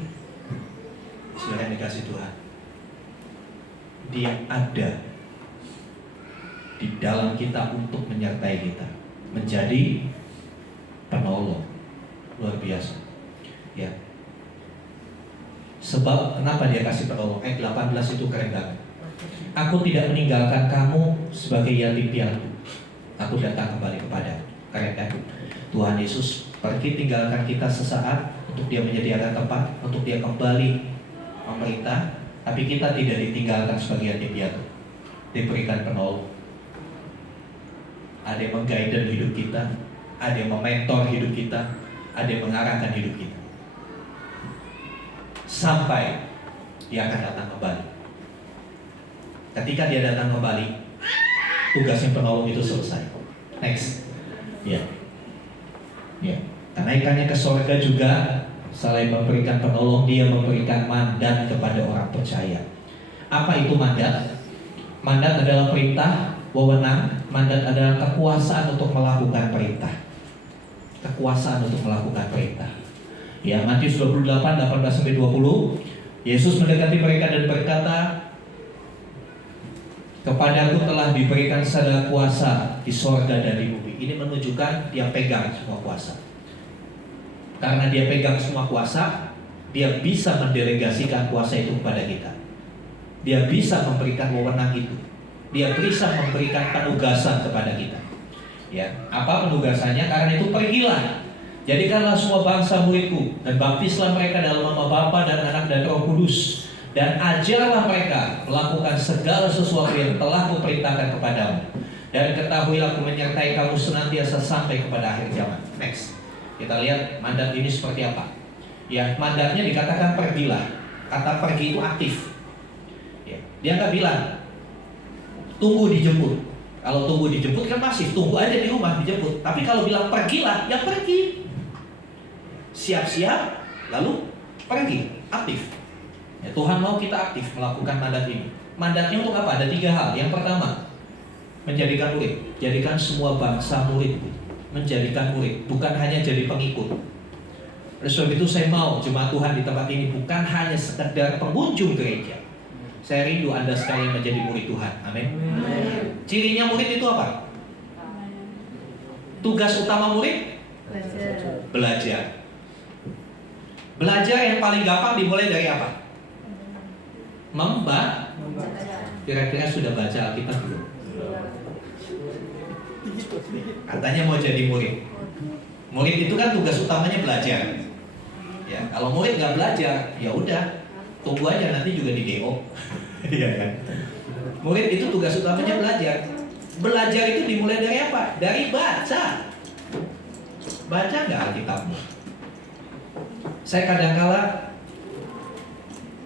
Saudara yang dikasih Tuhan, dia ada di dalam kita untuk menyertai kita, menjadi penolong. Luar biasa. Ya. Sebab kenapa dia kasih penolong? Ayat 18 itu keren banget. Aku tidak meninggalkan kamu sebagai yatim piatu. Aku datang kembali kepadamu. Keren kan? Tuhan Yesus pergi tinggalkan kita sesaat untuk dia menyediakan tempat, untuk dia kembali memerintah. Tapi kita tidak ditinggalkan sebagai yatim piatu. Diberikan penolong. Ada yang mengguide hidup kita, ada yang mementor hidup kita, ada yang mengarahkan hidup kita sampai dia akan datang kembali. Ketika dia datang kembali, tugasnya penolong itu selesai. Next. Ya. Kenaikannya ke surga juga selain memberikan penolong, dia memberikan mandat kepada orang percaya. Apa itu mandat? Mandat adalah perintah, wewenang. Mandat adalah kekuasaan untuk melakukan perintah. Kekuasaan untuk melakukan perintah. Ya, Matius 28, 18-20. Yesus mendekati mereka dan berkata, kepadaku telah diberikan segala kuasa di sorga dan di bumi. Ini menunjukkan dia pegang semua kuasa. Karena dia pegang semua kuasa, dia bisa mendelegasikan kuasa itu kepada kita. Dia bisa memberikan wewenang itu. Dia bisa memberikan penugasan kepada kita. Ya, apa penugasannya? Karena itu pergilah, jadikanlah semua bangsa muridku dan baptislah mereka dalam nama Bapa dan Anak dan Roh Kudus, dan ajarlah mereka melakukan segala sesuatu yang telah kuperintahkan kepadamu, dan ketahuilah aku menyertai kamu senantiasa sampai kepada akhir zaman. Next, kita lihat mandat ini seperti apa. Ya, mandatnya dikatakan pergilah. Kata pergi itu aktif. Ya, dia nggak bilang tunggu dijemput. Kalau tunggu dijemput kan pasif, tunggu aja di rumah dijemput. Tapi kalau bilang pergilah, ya pergi. Siap-siap, lalu pergi, aktif. Ya, Tuhan mau kita aktif melakukan mandat ini. Mandatnya untuk apa? Ada 3 hal. Yang pertama, menjadikan murid. Jadikan semua bangsa murid. Menjadikan murid, bukan hanya jadi pengikut. Oleh sebab itu saya mau jemaat Tuhan di tempat ini bukan hanya sekedar pengunjung gereja. Saya rindu Anda sekalian menjadi murid Tuhan. Amin. Cirinya murid itu apa? Tugas utama murid? Belajar. Belajar yang paling gampang dimulai dari apa? Membaca. Kira-kira sudah baca Alkitab belum? Katanya mau jadi murid. Murid itu kan tugas utamanya belajar. Ya, kalau murid nggak belajar, ya udah, tunggu aja nanti juga di DO. Iya kan? Murid itu tugas utamanya belajar. Belajar itu dimulai dari apa? Dari baca. Baca nggak Alkitabmu? Saya kadang-kala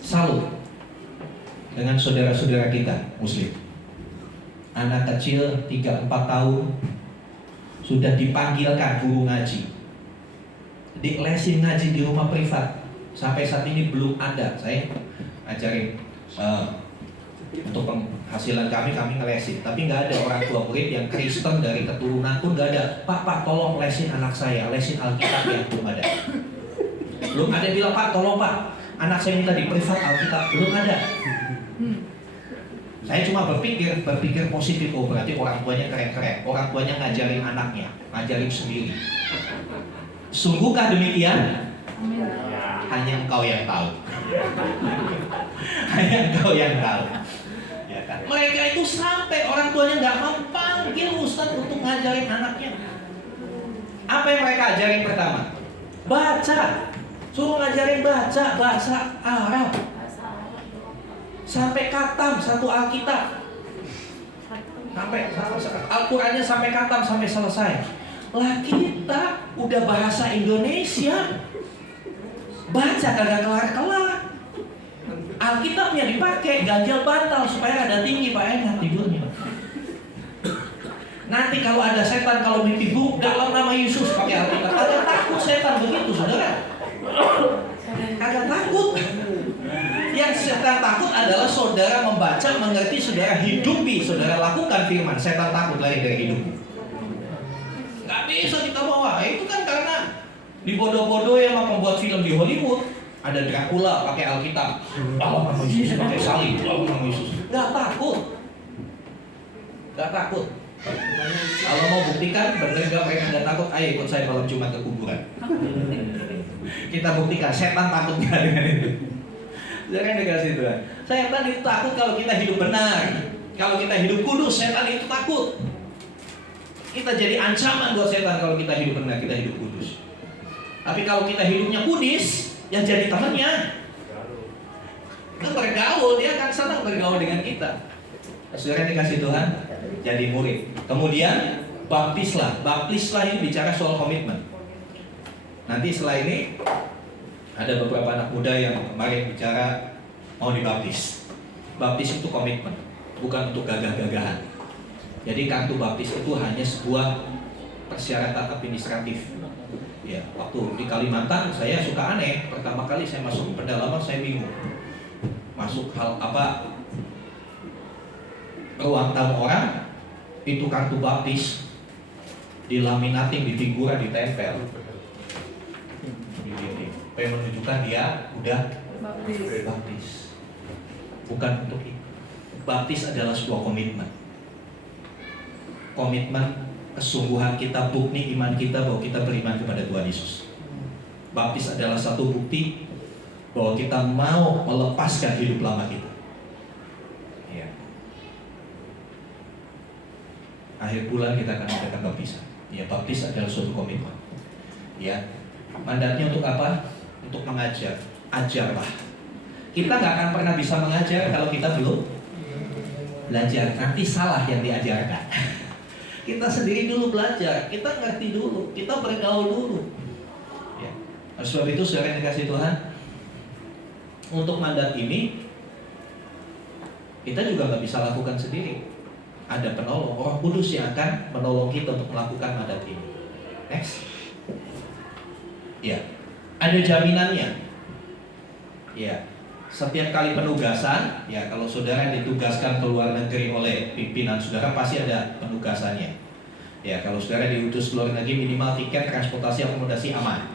salut dengan saudara-saudara kita Muslim. Anak kecil 3-4 tahun sudah dipanggilkan guru ngaji, dilesin ngaji di rumah privat. Sampai saat ini belum ada. Saya ngajarin untuk penghasilan kami ngelesin, tapi nggak ada orang tua murid yang Kristen dari keturunan pun nggak ada. Pak tolong lesin anak saya, lesin Alkitab, yang belum ada. Belum ada bilang, Pak tolong Pak, anak saya minta di privat Alkitab, belum ada. Saya cuma berpikir positif. Oh berarti orang tuanya keren-keren. Orang tuanya ngajarin anaknya, ngajarin sendiri. Sungguhkah demikian? Hanya engkau yang tahu. Hanya engkau yang tahu. Ya kan? Mereka itu sampai orang tuanya nggak mau panggil ustadz untuk ngajarin anaknya. Apa yang mereka ajarin pertama? Baca. Suruh ngajarin baca bahasa Arab. Sampai khatam satu Alkitab. Sampai Al-Qur'annya sampai khatam sampai selesai. Lah kita udah bahasa Indonesia. Baca kagak kelar-kelar. Alkitabnya dipakai ganjel bantal supaya ada tinggi Pak enak tidurnya. Nanti kalau ada setan kalau mimpi buruk dalam nama Yesus pakai Alkitab. Kagak takut setan begitu saudara. Kagak takut. Yang setan takut adalah saudara membaca, mengerti, saudara hidupi, saudara lakukan firman. Setan takut lari dari hidupmu. Gak bisa kita bawa. Itu kan karena dibodoh-bodoh sama pembuat film di Hollywood. Ada Dracula pakai Alkitab, dalam nama Yesus pakai salib, dalam nama Yesus. Gak takut. Gak takut. Kalau mau buktikan bener gak mereka gak takut, ayo ikut saya malam Jumat ke kuburan. Kita buktikan setan takut gak dengan itu. Jangan dikasih Tuhan. Setan itu takut kalau kita hidup benar. Kalau kita hidup kudus, setan itu takut. Kita jadi ancaman buat setan kalau kita hidup benar, kita hidup kudus. Tapi kalau kita hidupnya kudus, yang jadi temannya kita bergaul, dia akan senang bergaul dengan kita. Saudara dikasih Tuhan, jadi murid. Kemudian baptislah. Baptislah ini bicara soal komitmen. Nanti setelah ini ada beberapa anak muda yang kemarin bicara mau dibaptis. Baptis itu komitmen, bukan untuk gagah-gagahan. Jadi kartu baptis itu hanya sebuah persyaratan administratif. Ya, waktu di Kalimantan saya suka aneh. Pertama kali saya masuk ke pedalaman saya bingung. Masuk hal apa? Ruang tamu orang itu kartu baptis dilaminating di figura ditempel. Supaya menunjukkan dia udah baptis. Bukan untuk itu. Baptis adalah sebuah komitmen. Komitmen kesungguhan kita, bukti iman kita bahwa kita beriman kepada Tuhan Yesus. Baptis adalah satu bukti bahwa kita mau melepaskan hidup lama kita. Ya. Akhir bulan kita akan mengadakan baptisan. Ya, baptis adalah suatu komitmen. Ya. Mandatnya untuk apa? Untuk mengajar. Ajarlah. Kita nggak akan pernah bisa mengajar kalau kita belum belajar. Nanti salah yang diajarkan. Kita sendiri dulu belajar, kita ngerti dulu, kita bergaul dulu. Ya. Sebab itu saudara yang dikasih Tuhan, untuk mandat ini kita juga nggak bisa lakukan sendiri. Ada penolong, Roh Kudus yang akan menolong kita untuk melakukan mandat ini. Next. Ya, ada jaminannya. Ya, setiap kali penugasan, ya kalau saudara ditugaskan ke luar negeri oleh pimpinan saudara pasti ada penugasannya. Ya kalau saudara diutus ke luar negeri minimal tiket, transportasi, akomodasi aman.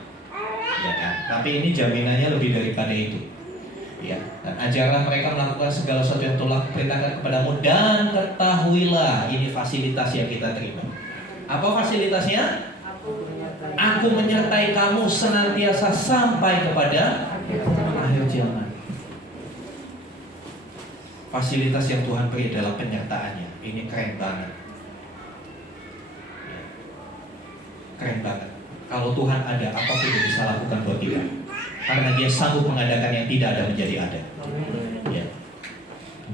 Ya kan? Tapi ini jaminannya lebih daripada itu. Ya, dan ajarlah mereka melakukan segala sesuatu yang telah perintahkan kepadamu dan ketahuilah ini fasilitas yang kita terima. Apa fasilitasnya? Aku menyertai kamu senantiasa sampai kepada akhir zaman. Fasilitas yang Tuhan beri adalah penyertaannya. Ini keren banget. Keren banget. Kalau Tuhan ada, apapun yang bisa lakukan buat kita. Karena Dia sanggup mengadakan yang tidak ada menjadi ada. Ya.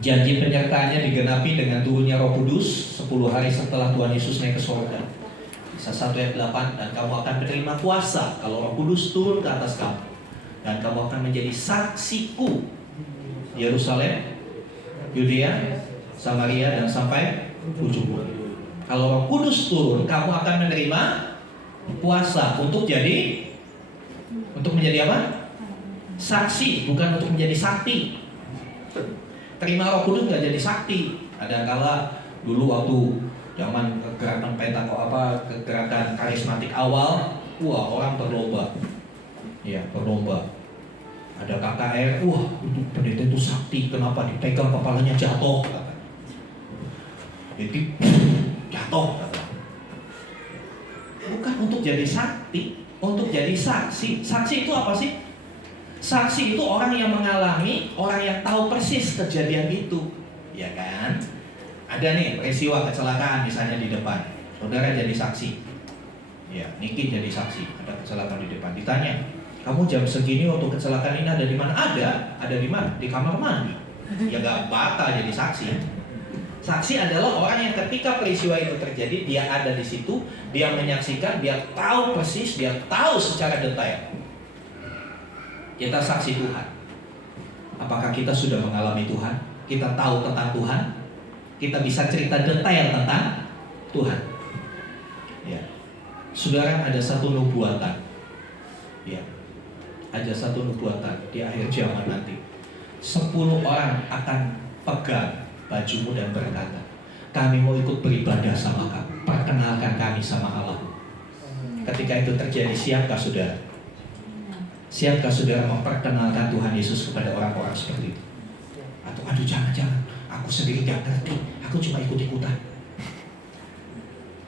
Janji penyertaannya digenapi dengan turunnya Roh Kudus 10 hari setelah Tuhan Yesus naik ke surga. Kisah 1 ayat 8, dan kamu akan menerima kuasa kalau Roh Kudus turun ke atas kamu. Dan kamu akan menjadi saksiku Yerusalem, Yudea, Samaria, dan sampai ujung bumi. Kalau Roh Kudus turun, kamu akan menerima kuasa untuk menjadi apa? Saksi, bukan untuk menjadi sakti. Terima Roh Kudus nggak jadi sakti. Ada kala dulu waktu zaman gerakan gerakan karismatik awal, wah orang berlomba. Ya, berlomba. Ada KKR, wah itu pendeta itu sakti, kenapa dipegang kepalanya jatuh? Jadi jatuh. Bukan untuk jadi sakti, untuk jadi saksi. Saksi itu apa sih? Saksi itu orang yang mengalami, orang yang tahu persis kejadian itu, ya kan? Ada nih peristiwa kecelakaan misalnya di depan, saudara jadi saksi. Ya, Niki jadi saksi, ada kecelakaan di depan. Ditanya, kamu jam segini waktu kecelakaan ini ada di mana? Ada di mana? Di kamar mandi. Ya gak batal jadi saksi. Saksi adalah orang yang ketika peristiwa itu terjadi, dia ada di situ, dia menyaksikan, dia tahu persis, dia tahu secara detail. Kita saksi Tuhan. Apakah kita sudah mengalami Tuhan? Kita tahu tentang Tuhan? Kita bisa cerita detail tentang Tuhan. Ya. Saudara, ada satu nubuatan. Ya. Ada satu nubuatan di akhir zaman nanti. 10 orang akan pegang bajumu dan berkata, kami mau ikut beribadah sama kamu, perkenalkan kami sama Allah. Ketika itu terjadi, siapkah saudara? Siapkah saudara memperkenalkan Tuhan Yesus kepada orang-orang seperti itu? Atau aduh jangan-jangan, aku sendiri gak ngerti, aku cuma ikut-ikutan.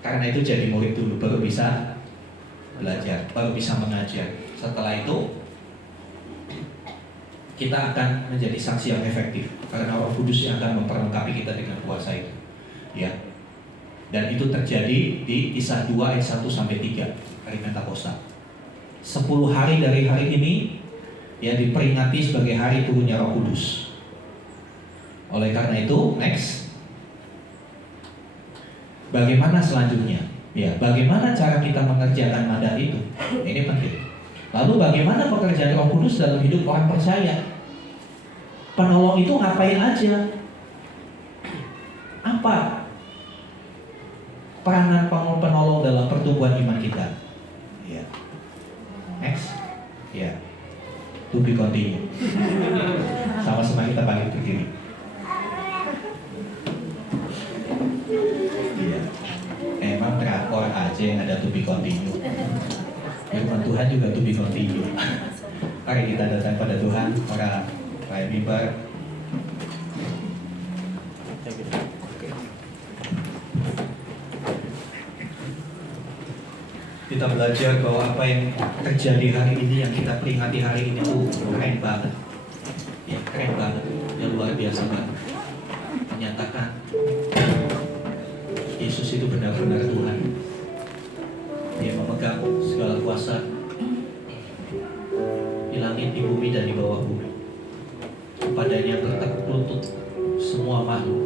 Karena itu jadi murid dulu, baru bisa belajar, baru bisa mengajar. Setelah itu kita akan menjadi saksi yang efektif, karena Roh Kudus yang akan memperlengkapi kita dengan kuasa itu. Ya. Dan itu terjadi di Kisah 2 ayat 1 sampai 3 hari Pentakosta. 10 hari dari hari ini ya diperingati sebagai hari turunnya Roh Kudus. Oleh karena itu, next. Bagaimana selanjutnya? Ya, bagaimana cara kita mengerjakan mandat itu? Ini penting. Lalu bagaimana pekerjaan Roh Kudus dalam hidup orang percaya? Penolong itu ngapain aja? Apa peranan penolong dalam pertumbuhan iman kita? Ya. Next. Ya. To be continue. Sama-sama kita balik ke kiri. Iya. Emang drakor aja yang ada to be continue. Firman Tuhan juga to be continue. Mari kita datang pada Tuhan, para mimbar. Kita belajar bahwa apa yang terjadi hari ini, yang kita peringati hari ini tuh keren banget. Ya, keren banget. Ya, luar biasa banget. Menyatakan Yesus itu benar-benar Tuhan. Dia memegang segala kuasa di langit, di bumi, dan di bawah bumi. Kepadanya bertekuk lutut semua makhluk.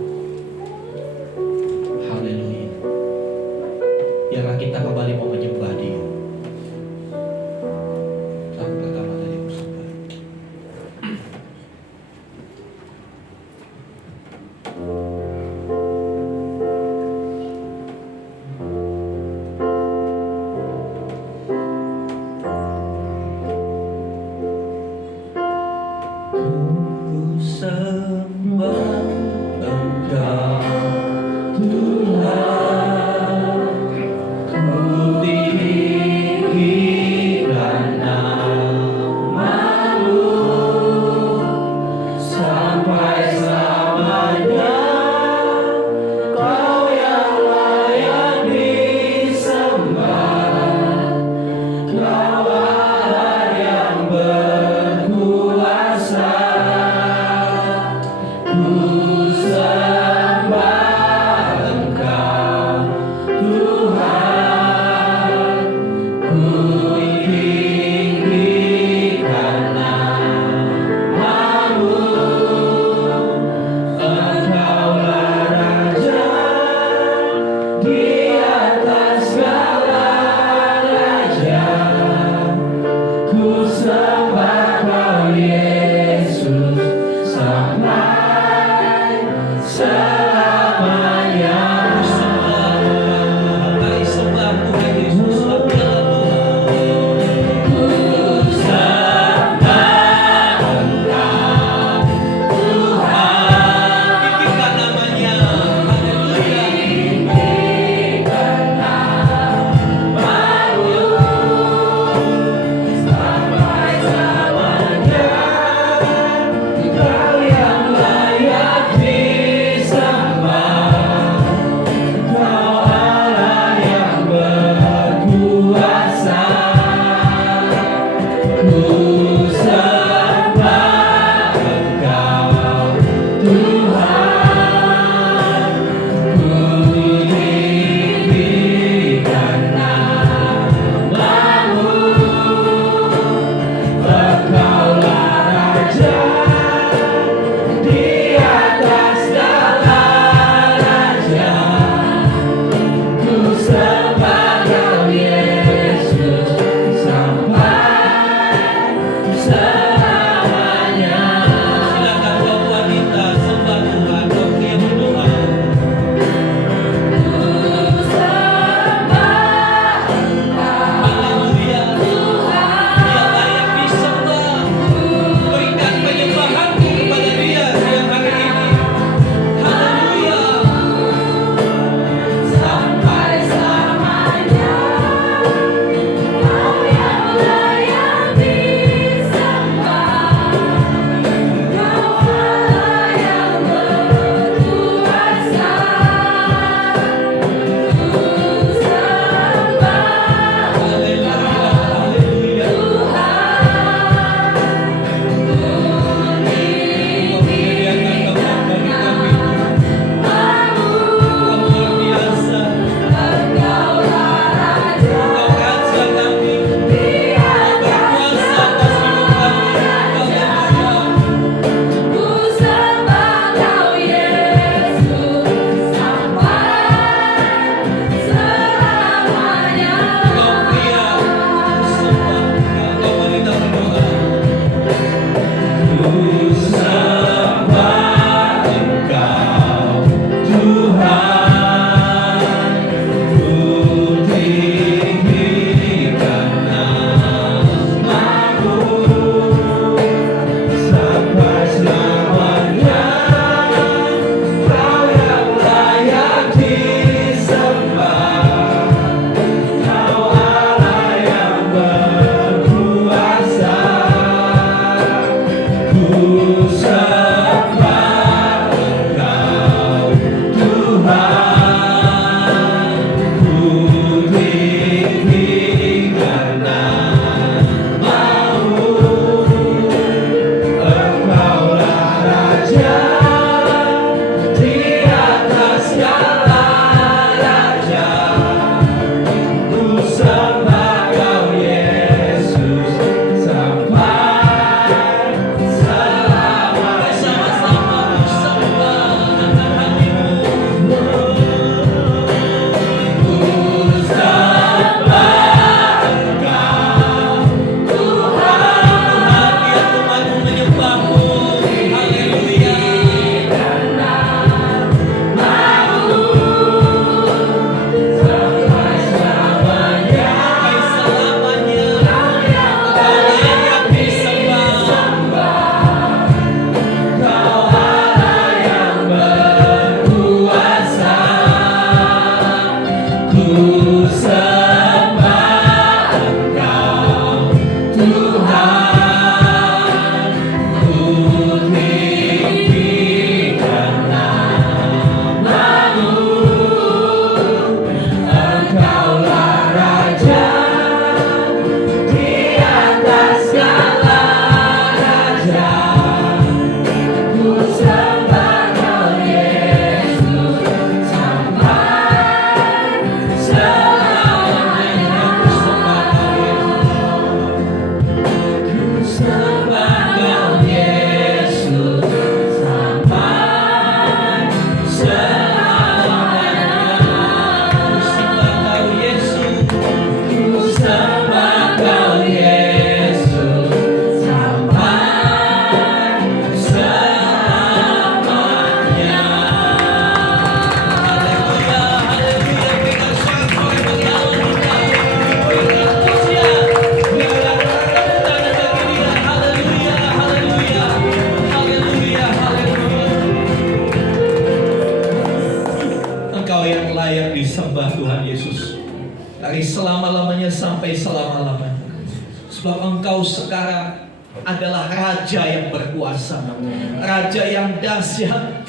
Haleluya. Biarlah kita kembali mau menyembah Dia. Tahun pertama tadi bersembah. Sembah Engkau Tuhan, ku selama-lamanya sampai selama-lamanya. Sebab Engkau sekarang adalah Raja yang berkuasa, Raja yang dahsyat,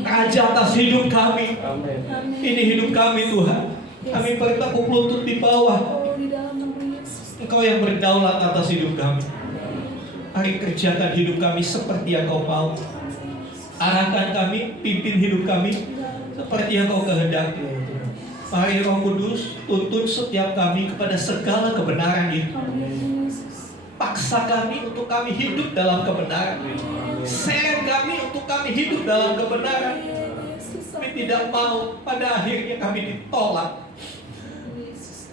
Raja atas hidup kami. Ini hidup kami Tuhan. Kami bertekuk lutut di bawah. Engkau yang berdaulat atas hidup kami. Mari kerjakan hidup kami seperti yang Kau mau. Arahkan kami, pimpin hidup kami seperti yang Kau kehendaki. Mari Roh Kudus, tuntun setiap kami kepada segala kebenaran itu. Paksa kami untuk kami hidup dalam kebenaran. Seret kami untuk kami hidup dalam kebenaran. Kami tidak mau pada akhirnya kami ditolak.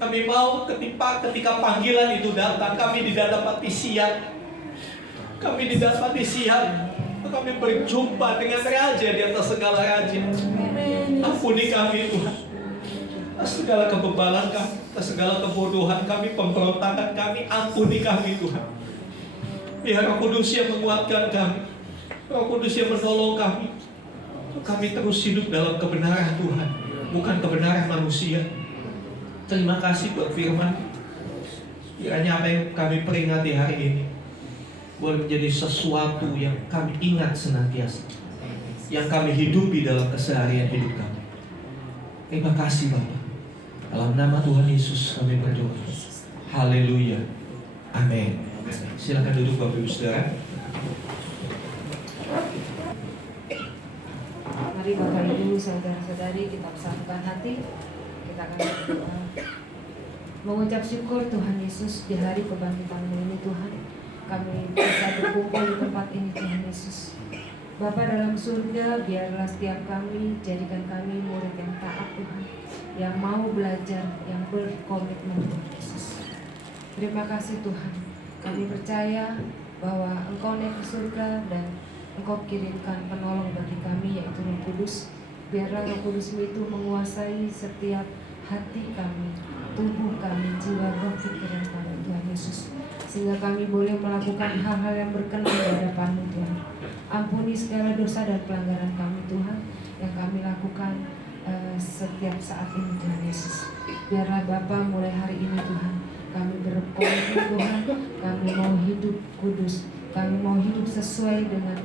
Kami mau ketika panggilan itu datang, kami tidak dapat siap. Kami tidak dapat siap. Kami berjumpa dengan Raja di atas segala raja. Ampuni kami Tuhan. Atas segala kebebalan kami, atas segala kebodohan kami, pemberontakan kami, ampuni kami Tuhan. Biar Roh Kudus yang menguatkan kami, Roh Kudus yang menolong kami. Kami terus hidup dalam kebenaran Tuhan, bukan kebenaran manusia. Terima kasih buat firman. Kiranya apa yang kami peringati hari ini boleh menjadi sesuatu yang kami ingat senantiasa, yang kami hidupi dalam keseharian hidup kami. Terima kasih Bapa. Dalam nama Tuhan Yesus kami berdoa. Haleluya. Amin. Silakan duduk Bapak Ibu Saudara. Mari Bapak Ibu Saudara-saudari kita bersatukan hati. Kita akan berdoa. Mengucap syukur Tuhan Yesus di hari kebangkitan-Mu ini Tuhan. Kami bisa berkumpul di tempat ini Tuhan Yesus. Bapa dalam surga, biarlah setiap kami, jadikan kami murid yang taat Tuhan, yang mau belajar, yang berkomitmen Tuhan Yesus. Terima kasih Tuhan. Kami percaya bahwa Engkau naik ke surga dan Engkau kirimkan penolong bagi kami, yaitu Roh Kudus. Biarlah Roh Kudus itu menguasai setiap hati kami, tubuh kami, jiwa, roh, pikiran kami Tuhan Yesus, sehingga kami boleh melakukan hal-hal yang berkenan di hadapan-Mu Tuhan. Ampuni segala dosa dan pelanggaran kami Tuhan yang kami lakukan setiap saat ini Tuhan Yesus. Biarlah Bapa mulai hari ini Tuhan, kami berkomitmen Tuhan, kami mau hidup kudus, kami mau hidup sesuai dengan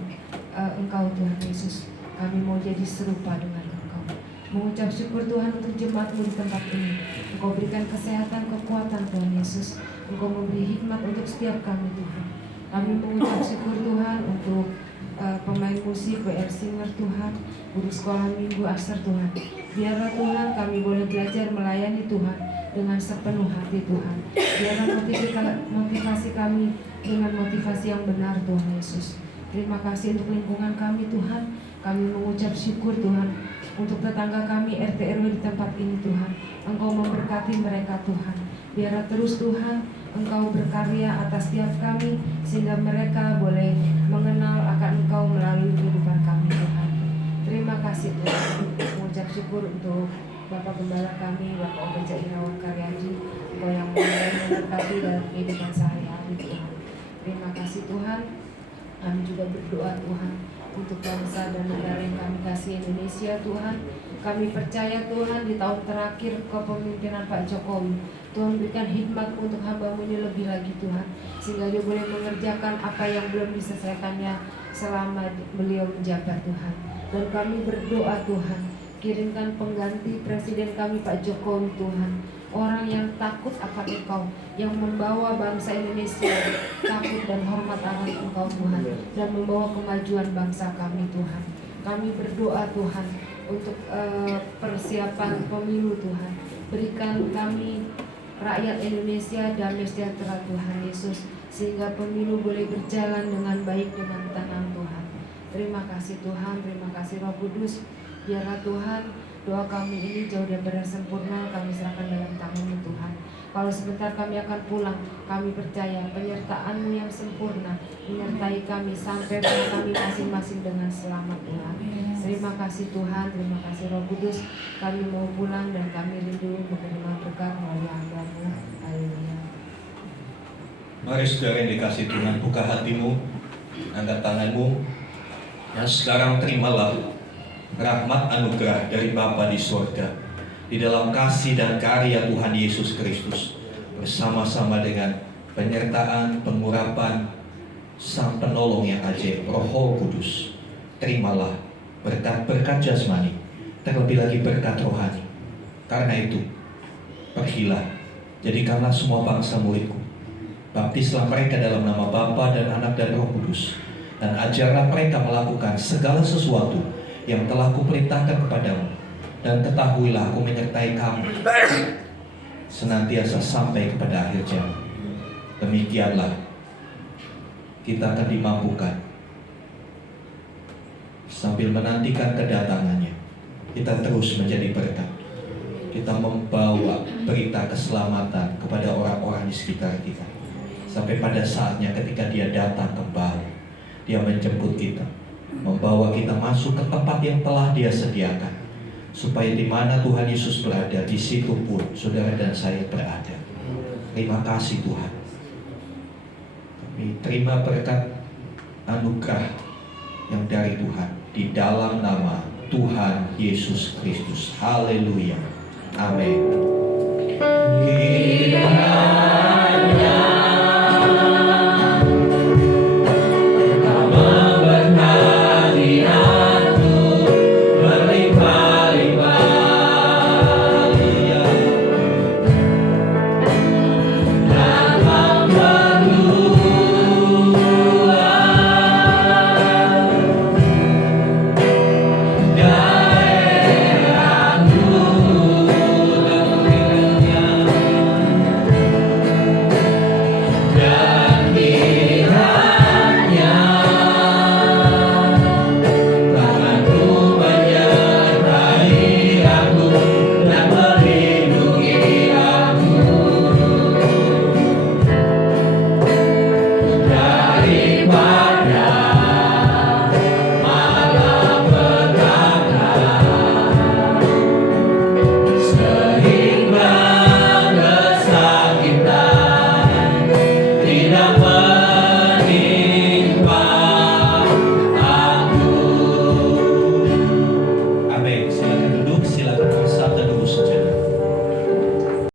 Engkau Tuhan Yesus. Kami mau jadi serupa dengan Engkau. Mengucap syukur Tuhan untuk jemaat-Mu di tempat ini. Engkau berikan kesehatan, kekuatan Tuhan Yesus. Engkau memberi hikmat untuk setiap kami Tuhan. Kami mengucap syukur Tuhan untuk pemain musik, WR Singer Tuhan, guru sekolah minggu Aser Tuhan. Biarlah Tuhan kami boleh belajar melayani Tuhan dengan sepenuh hati Tuhan. Biarlah motivasi kami dengan motivasi yang benar Tuhan Yesus. Terima kasih untuk lingkungan kami Tuhan. Kami mengucap syukur Tuhan untuk tetangga kami RT RW di tempat ini Tuhan. Engkau memberkati mereka Tuhan. Biarlah terus Tuhan Engkau berkarya atas setiap kami, sehingga mereka boleh mengenal akan Engkau melalui kehidupan kami Tuhan. Terima kasih Tuhan. Mengucap syukur untuk Bapak Gembala kami, Bapak Obeja Irawan Karyadi, Engkau yang memberkati dalam kehidupan sehari-hari Tuhan. Terima kasih Tuhan. Kami juga berdoa Tuhan untuk bangsa dan negara yang kami kasih Indonesia Tuhan. Kami percaya Tuhan di tahun terakhir kepemimpinan Pak Jokowi, Tuhan berikan hikmat untuk hamba-Mu ini lebih lagi Tuhan, sehingga dia boleh mengerjakan apa yang belum diselesaikannya selama beliau menjabat Tuhan. Dan kami berdoa Tuhan, kirimkan pengganti presiden kami Pak Jokowi Tuhan, orang yang takut akan Engkau, yang membawa bangsa Indonesia takut dan hormat akan Engkau Tuhan, dan membawa kemajuan bangsa kami Tuhan. Kami berdoa Tuhan untuk persiapan pemilu Tuhan. Berikan kami rakyat Indonesia damai sejahtera Tuhan Yesus, sehingga pemilu boleh berjalan dengan baik, dengan tenang Tuhan. Terima kasih Tuhan, terima kasih Roh Kudus. Biarlah Tuhan doa kami ini jauh daripada sempurna, kami serahkan dalam tangan-Mu Tuhan. Kalau sebentar kami akan pulang, kami percaya penyertaan-Mu yang sempurna menyertai kami sampai kami masing-masing dengan selamat Tuhan. Terima kasih Tuhan, terima kasih Roh Kudus. Kami mau pulang dan kami rindu menerima berkat melalui hamba-Mu. Haleluya. Mari saudara yang dikasih Tuhan, buka hatimu, angkat tanganmu. Dan sekarang terimalah rahmat anugerah dari Bapa di surga, di dalam kasih dan karya Tuhan Yesus Kristus, bersama-sama dengan penyertaan, pengurapan Sang Penolong yang ajaib, Roh Kudus. Terimalah berkat-berkat jasmani, terlebih lagi berkat rohani. Karena itu, pergilah, jadikanlah semua bangsa muridku. Baptislah mereka dalam nama Bapa dan Anak dan Roh Kudus, dan ajarlah mereka melakukan segala sesuatu yang telah kuperintahkan kepadamu. Dan ketahuilah aku menyertai kamu senantiasa sampai kepada akhir zaman. Demikianlah kita akan dimampukan sambil menantikan kedatangannya. Kita terus menjadi berkat. Kita membawa berita keselamatan kepada orang-orang di sekitar kita. Sampai pada saatnya ketika dia datang kembali, dia menjemput kita, membawa kita masuk ke tempat yang telah dia sediakan. Supaya di mana Tuhan Yesus berada, di situ pun saudara dan saya berada. Terima kasih Tuhan. Kami terima berkat anugerah yang dari Tuhan di dalam nama Tuhan Yesus Kristus. Haleluya. Amin.